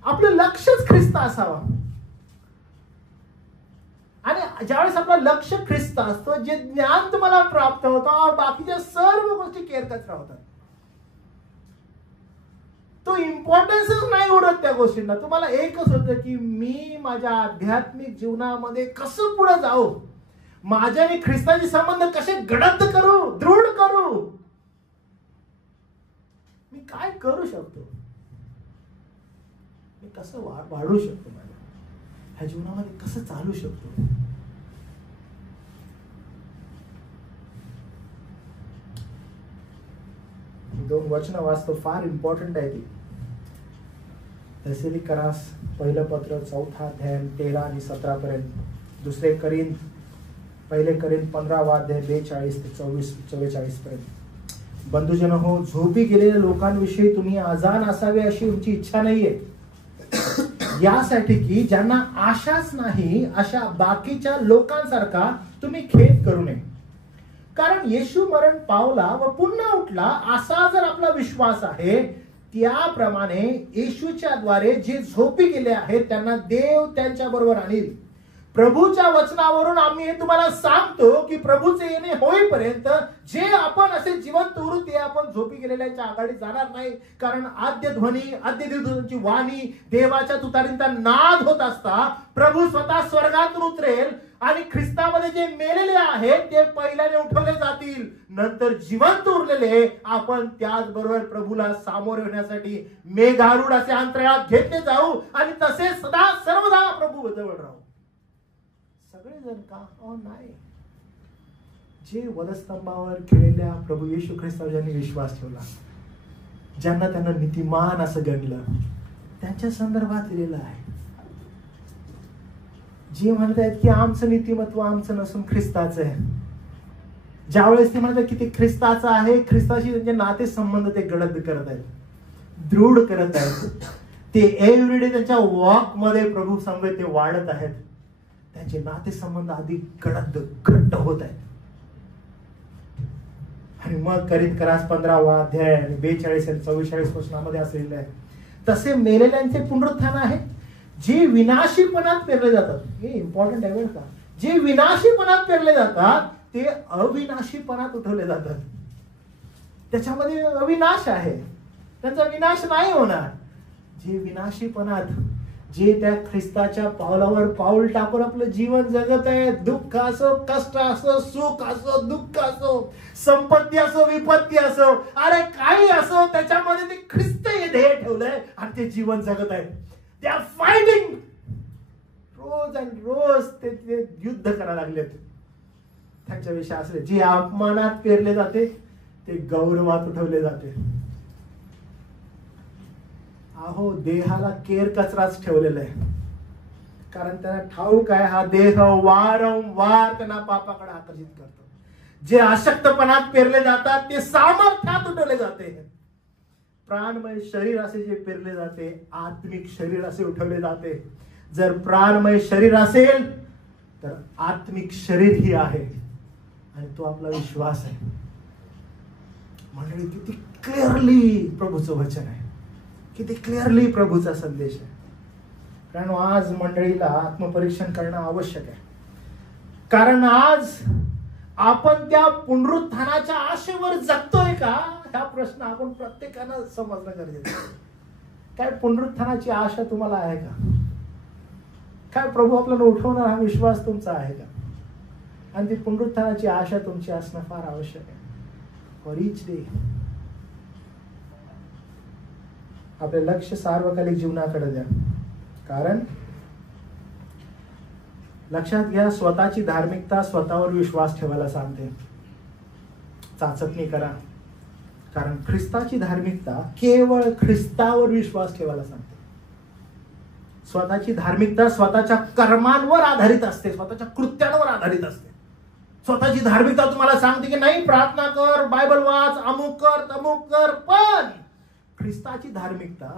आपलं लक्षच ख्रिस्त असावं. आणि ज्यावेळेस आपलं लक्ष ख्रिस्त असतं, जे ज्ञान तुम्हाला प्राप्त होतं, बाकीच्या सर्व गोष्टी केअर कचरा होतात. तो इम्पॉर्टन्सच नाही उडत त्या गोष्टींना. तुम्हाला एकच होतं की मी माझ्या आध्यात्मिक जीवनामध्ये कसं पुढे जाऊ, माझ्या आणि ख्रिस्ताचे संबंध कसे घडत करू, दृढ करू, मी काय करू शकतो, मी कसं वाढू शकतो, माझ्या ह्या जीवनामध्ये कसं चालू शकतो. दोन वचनं वाचतो, फार इम्पॉर्टंट आहे ती. थेसलोनिकरास पहिलं पत्र 4 अध्याय 13 आणि 17 पर्यंत. दुसरे करीन, पहिले करीन 15 अध्याय 42 ते 44 पर्यंत. बंधुजन हो, झोपी गेलेल्या लोकांविषयी तुम्ही अजाण असावे अशी तुमची इच्छा नाहीये, यासाठी की ज्यांना आशाच नाही अशा बाकीच्या लोकांसारखा तुम्ही खेद करू नये. कारण येशू मरण पावला व पुन्हा उठला असा जर आपला विश्वास आहे, त्याप्रमाणे येशूच्या द्वारे जे झोपी गेले आहेत त्यांना देव त्यांच्या बरोबर आणील. प्रभूच्या वचनावरून आम्ही हे तुम्हाला सांगतो की प्रभूचे येणे होईपर्यंत जे आपण असे जिवंत उरू ते आपण झोपी गेलेल्यांच्या आघाडीत जाणार नाही. कारण आद्य ध्वनी, आद्य दूतांची वाणी, देवाच्या तुतारींचा नाद होत असता प्रभू स्वतः स्वर्गातून उतरेल आणि ख्रिस्तामध्ये जे मेलेले आहेत ते पहिल्याने उठवले जातील. नंतर जिवंत उरलेले आपण त्याचबरोबर प्रभूला सामोरे होण्यासाठी मेघारूढ असे अंतराळात घेतले जाऊ आणि तसे सदा सर्वदा प्रभू जवळ राहू. सगळेजण का? नाही. जे वधस्तंभावर खेळलेल्या प्रभू येशू ख्रिस्तावर ज्यांनी विश्वास ठेवला, ज्यांना त्यांना नीतिमान असं गणलं, त्यांच्या संदर्भात लिहिलेलं आहे. जे म्हणत आहेत की आमचं नीतिमत्व आमचं नसून ख्रिस्ताचं आहे, ज्यावेळेस ते म्हणतात की ते ख्रिस्ताचं आहे, ख्रिस्ताशी त्यांचे नाते संबंध ते गडद करत आहेत, दृढ करत आहेत, ते एव्हरीडे त्यांच्या वॉक मध्ये प्रभू समवेत ते वाढत आहेत. त्यांचे नातेसंबंध अधिक घट्ट होत आहेत. आणि मग करीत करास 15वा अध्याय आणि 42 आणि 44 वचनामध्ये असलेलं आहे, तसे मेलेल्यांचे पुनरुत्थान आहे, जे विनाशीपणात पेरले जातात. हे इम्पॉर्टंट आहे बरं का. जे विनाशीपणात पेरले जातात ते अविनाशीपणात उठवले जातात. त्याच्यामध्ये अविनाश आहे, त्यांचा विनाश नाही होणार. जे विनाशीपणात, जे त्या ख्रिस्ताच्या पावलावर पाऊल टाकून आपलं जीवन जगत आहे, दुःख असो, कष्ट असो, सुख असो, दुःख असो, संपत्ती असो, विपत्ती असो, अरे काही असो, त्याच्यामध्ये ते ख्रिस्त हे ध्येय ठेवलंय आणि ते जीवन जगत आहे. ते आर फायटिंग रोज आणि रोज ते युद्ध करायला लागलेत. त्यांच्याविषयी असले जे अपमानात पेरले जाते ते गौरवात उठवले जाते. अहो, देहाला केर कचराच ठेवलेला आहे, कारण त्यांना ठाऊक आहे हा देह वारंवार त्यांना पापाकडे आकर्षित करतो. जे अशक्तपणात पेरले जातात ते सामर्थ्यात उठवले जाते. प्राणमय शरीर असे जे पेरले जाते, आत्मिक शरीर असे उठवले जाते. जर प्राणमय शरीर असेल तर आत्मिक शरीर ही आहे आणि तो आपला विश्वास आहे. मंडळी, किती क्लिअरली प्रभूचं वचन आहे, किती क्लिअरली प्रभूचा संदेश आहे. कारण आज मंडळीला आत्मपरीक्षण करणं आवश्यक आहे. कारण आज आपण त्या पुनरुत्थानाच्या आशेवर जगतोय का, हा प्रश्न आपण प्रत्येकानं समजणं गरजेचं आहे. काय पुनरुत्थानाची आशा तुम्हाला आहे का? काय प्रभू आपल्याला उठवणार हा विश्वास तुमचा आहे का? आणि ती पुनरुत्थानाची आशा तुमची असणं फार आवश्यक आहे. फॉर इच डे आपले लक्ष सार्वकालिक जीवनाकडे द्या. कारण लक्षात घ्या, स्वतःची धार्मिकता स्वतःवर विश्वास ठेवायला सांगते. चाचपणी करा, कारण ख्रिस्ताची धार्मिकता केवळ ख्रिस्तावर विश्वास ठेवायला सांगते. स्वतःची धार्मिकता स्वतःच्या कर्मांवर आधारित असते, स्वतःच्या कृत्यांवर आधारित असते. स्वतःची धार्मिकता तुम्हाला सांगते की नाही, प्रार्थना कर, बायबल वाच, अमुक कर, तमुक कर, पण ख्रिस्ताची धार्मिकता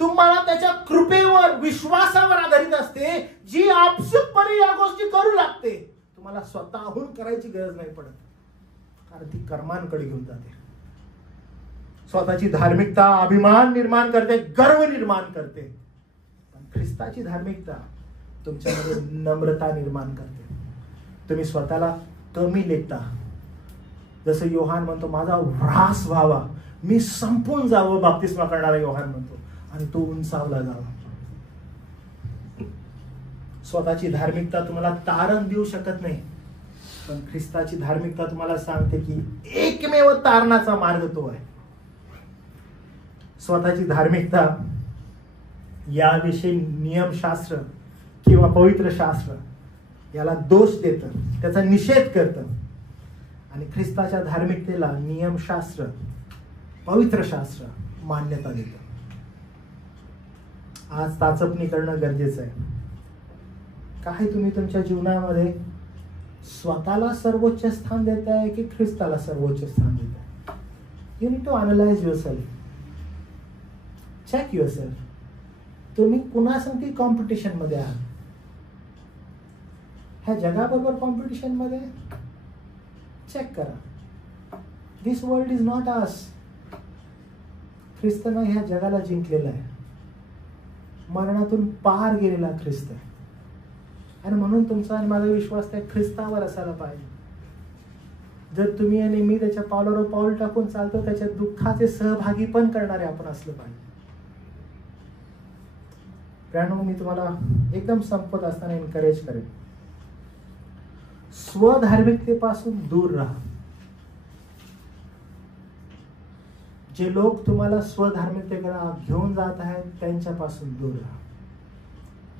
तुम्हाला त्याच्या कृपेवर, विश्वासावर आधारित असते, जी आपसुकपणे या गोष्टी करू लागते. तुम्हाला स्वतःहून करायची गरज नाही पडत, कारण ती कर्मांकडे घेऊन जाते. स्वतःची धार्मिकता अभिमान निर्माण करते, गर्व निर्माण करते. पण ख्रिस्ताची धार्मिकता तुमच्यामध्ये नम्रता निर्माण करते. तुम्ही स्वतःला कमी लेखता. जसं योहान म्हणतो, माझा ह्रास व्हावा, मी संपून जावं, बाप्तिस्मा करणारा योहान म्हणतो, आणि तो उंचावला जावा. स्वतःची धार्मिकता तुम्हाला तारण देऊ शकत नाही, पण ख्रिस्ताची धार्मिकता तुम्हाला सांगते की एकमेव तारणाचा मार्ग तो आहे. स्वतःची धार्मिकता याविषयी नियमशास्त्र किंवा पवित्र शास्त्र याला दोष देतं, त्याचा निषेध करतं. आणि ख्रिस्ताच्या धार्मिकतेला नियमशास्त्र, पवित्र शास्त्र मान्यता देतं. आज चाचपणी करणं गरजेचं आहे. काय तुम्ही तुमच्या जीवनामध्ये स्वतःला सर्वोच्च स्थान देताय की ख्रिस्ताला सर्वोच्च स्थान देताय? You need to analyse yourself, check yourself. तुम्ही कुणासाठी कॉम्पिटिशन मध्ये आहात? ह्या जगाबरोबर कॉम्पिटिशन मध्ये? चेक करा. दिस वर्ल्ड इज नॉट अस. ख्रिस्तानं ह्या जगाला जिंकलेलं आहे. मरणातून पार गेलेला ख्रिस्त आहे. आणि म्हणून तुमचा आणि माझा विश्वास त्या ख्रिस्तावर असायला पाहिजे. जर तुम्ही आणि मी त्याच्या पावलावर पाऊल टाकून चालतो, त्याच्या दुःखाचे सहभागी पण करणारे आपण असलं पाहिजे. प्रियांनो, मी तुम्हाला एकदम संपत असताना एनकरेज करेन, स्वधार्मिकतेपासून दूर राहा. जे लोक तुम्हाला स्वधार्मिकतेकडे घेऊन जात आहेत त्यांच्यापासून दूर राहा.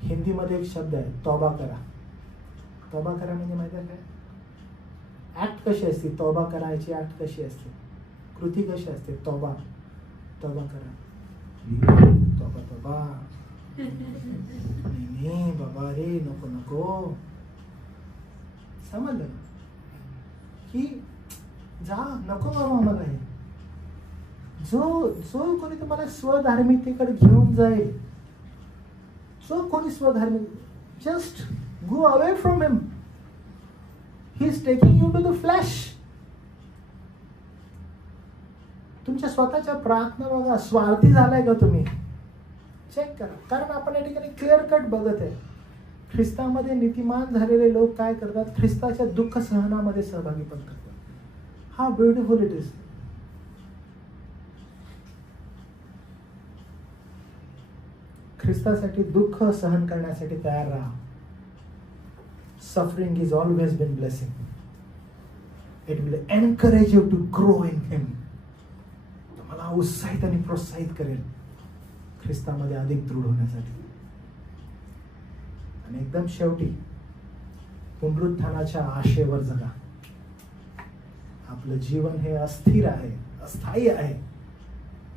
हिंदीमध्ये एक शब्द आहे, तौबा करा. तौबा करा म्हणजे माहिती आहे काय? ऍक्ट कशी असते? तौबा करायची ऍक्ट कशी असते? कृती कशी असते? तौबा, तौबा करा. तौबा तौबा, नाही बाबा रे, नको नको. समजलं की जा, नको बाबा मला हे. जो कोणी तुम्हाला स्वधार्मिकतेकडे घेऊन जाईल, जो कोणी स्वधार्मिक, just Go away from him. He is taking you to the flesh. तुमच्या स्वतःच्या प्रार्थना बघा, स्वार्थी झालाय का तुम्ही? चेक करा. कारण आपण या ठिकाणी क्लिअर कट बघत आहे. ख्रिस्तामध्ये नीतिमान झालेले लोक काय करतात? ख्रिस्ताच्या दुःख सहनामध्ये सहभागी पण करतात. How beautiful it is. ख्रिस्तासाठी दुःख सहन करण्यासाठी तयार राहा. Suffering is always been blessing. It will encourage you to grow in Him. तुम्हाला उत्साहित आणि प्रोत्साहित करेल ख्रिस्तामध्ये अधिक दृढ होण्यासाठी. आणि एकदम शेवटी पुनरुत्थानाच्या आशेवर जगा. आपलं जीवन हे अस्थिर आहे, अस्थायी आहे.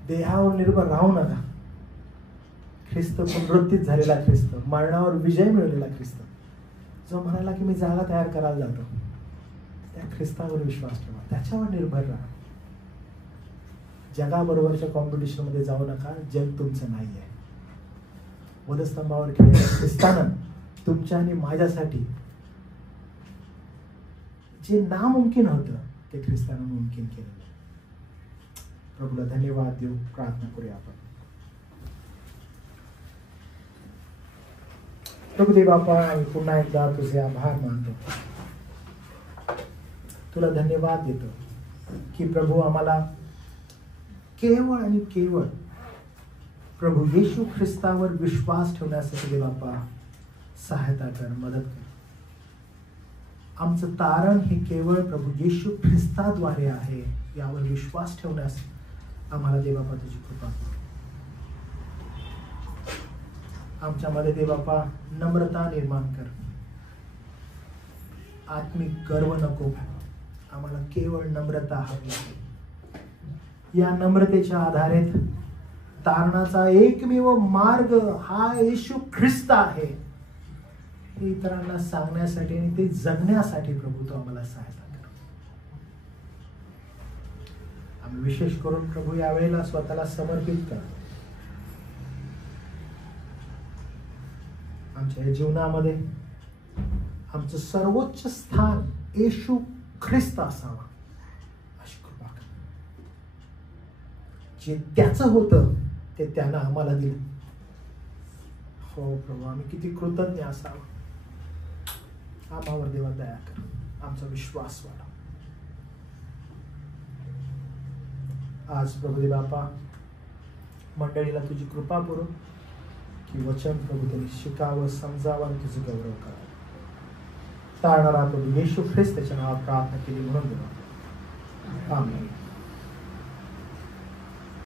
देहावर निर्भर राहू नका. ख्रिस्त पुनरुत्थित झालेला ख्रिस्त, मरणावर विजय मिळवलेला ख्रिस्त, जो म्हणाला की मी जागा तयार करायला जातो, त्या ख्रिस्तावर विश्वास ठेवा, त्याच्यावर निर्भर राहा. जगाबरोबरच्या कॉम्पिटिशन मध्ये जाऊ नका. जग तुमचं नाही आहे. वधस्तंभावर खेळलेल्या ख्रिस्तानं तुमच्या आणि माझ्यासाठी जे नामुमकिन होतं ते ख्रिस्तानं मुमकिन केलं. प्रभूला धन्यवाद देऊ. प्रार्थना करूया आपण. प्रभुदेव बापा, आम्ही पुन्हा एकदा तुझे आभार मानतो. तुला धन्यवाद देतो की प्रभू आम्हाला केवळ आणि केवळ प्रभू येशू ख्रिस्तावर विश्वास ठेवण्यासाठी दे बापा सहायता कर, मदत कर. आमचं तारण हे केवळ प्रभू येशू ख्रिस्ताद्वारे आहे. यावर विश्वास ठेवण्यास आम्हाला दे बापा तुझी कृपा. आमच्यामध्ये दे बापा नम्रता निर्माण कर. आत्मिक गर्व नको. आम्हाला केवळ नम्रता हवी. या नम्रतेच्या आधारे तारणाचा एकमेव मार्ग हा येशू ख्रिस्त आहे हे इतरांना सांगण्यासाठी आणि ते जगण्यासाठी प्रभू तो आम्हाला सहायता कर. आम्ही विशेष करून प्रभू यावेळेला स्वतःला समर्पित कर. आमच्या जीवनामध्ये आमचं सर्वोच्च स्थान येशू ख्रिस्त असावा अशी कृपा कर. जे त्याचं होतं ते त्यानं आम्हाला दिलं. हो प्रभू, आम्ही किती कृतज्ञ असावं. आम्हावर देवा दया कर. आमचा विश्वास वाढव. आज प्रभू बापा मंडळीला तुझी कृपा करू की वचन प्रभू त्यांनी शिकावं, समजावं आणि तुझं गौरव करावं. तारणारा प्रभू येशू ख्रिस्त त्याच्या नावात प्रार्थना केली म्हणून आमेन.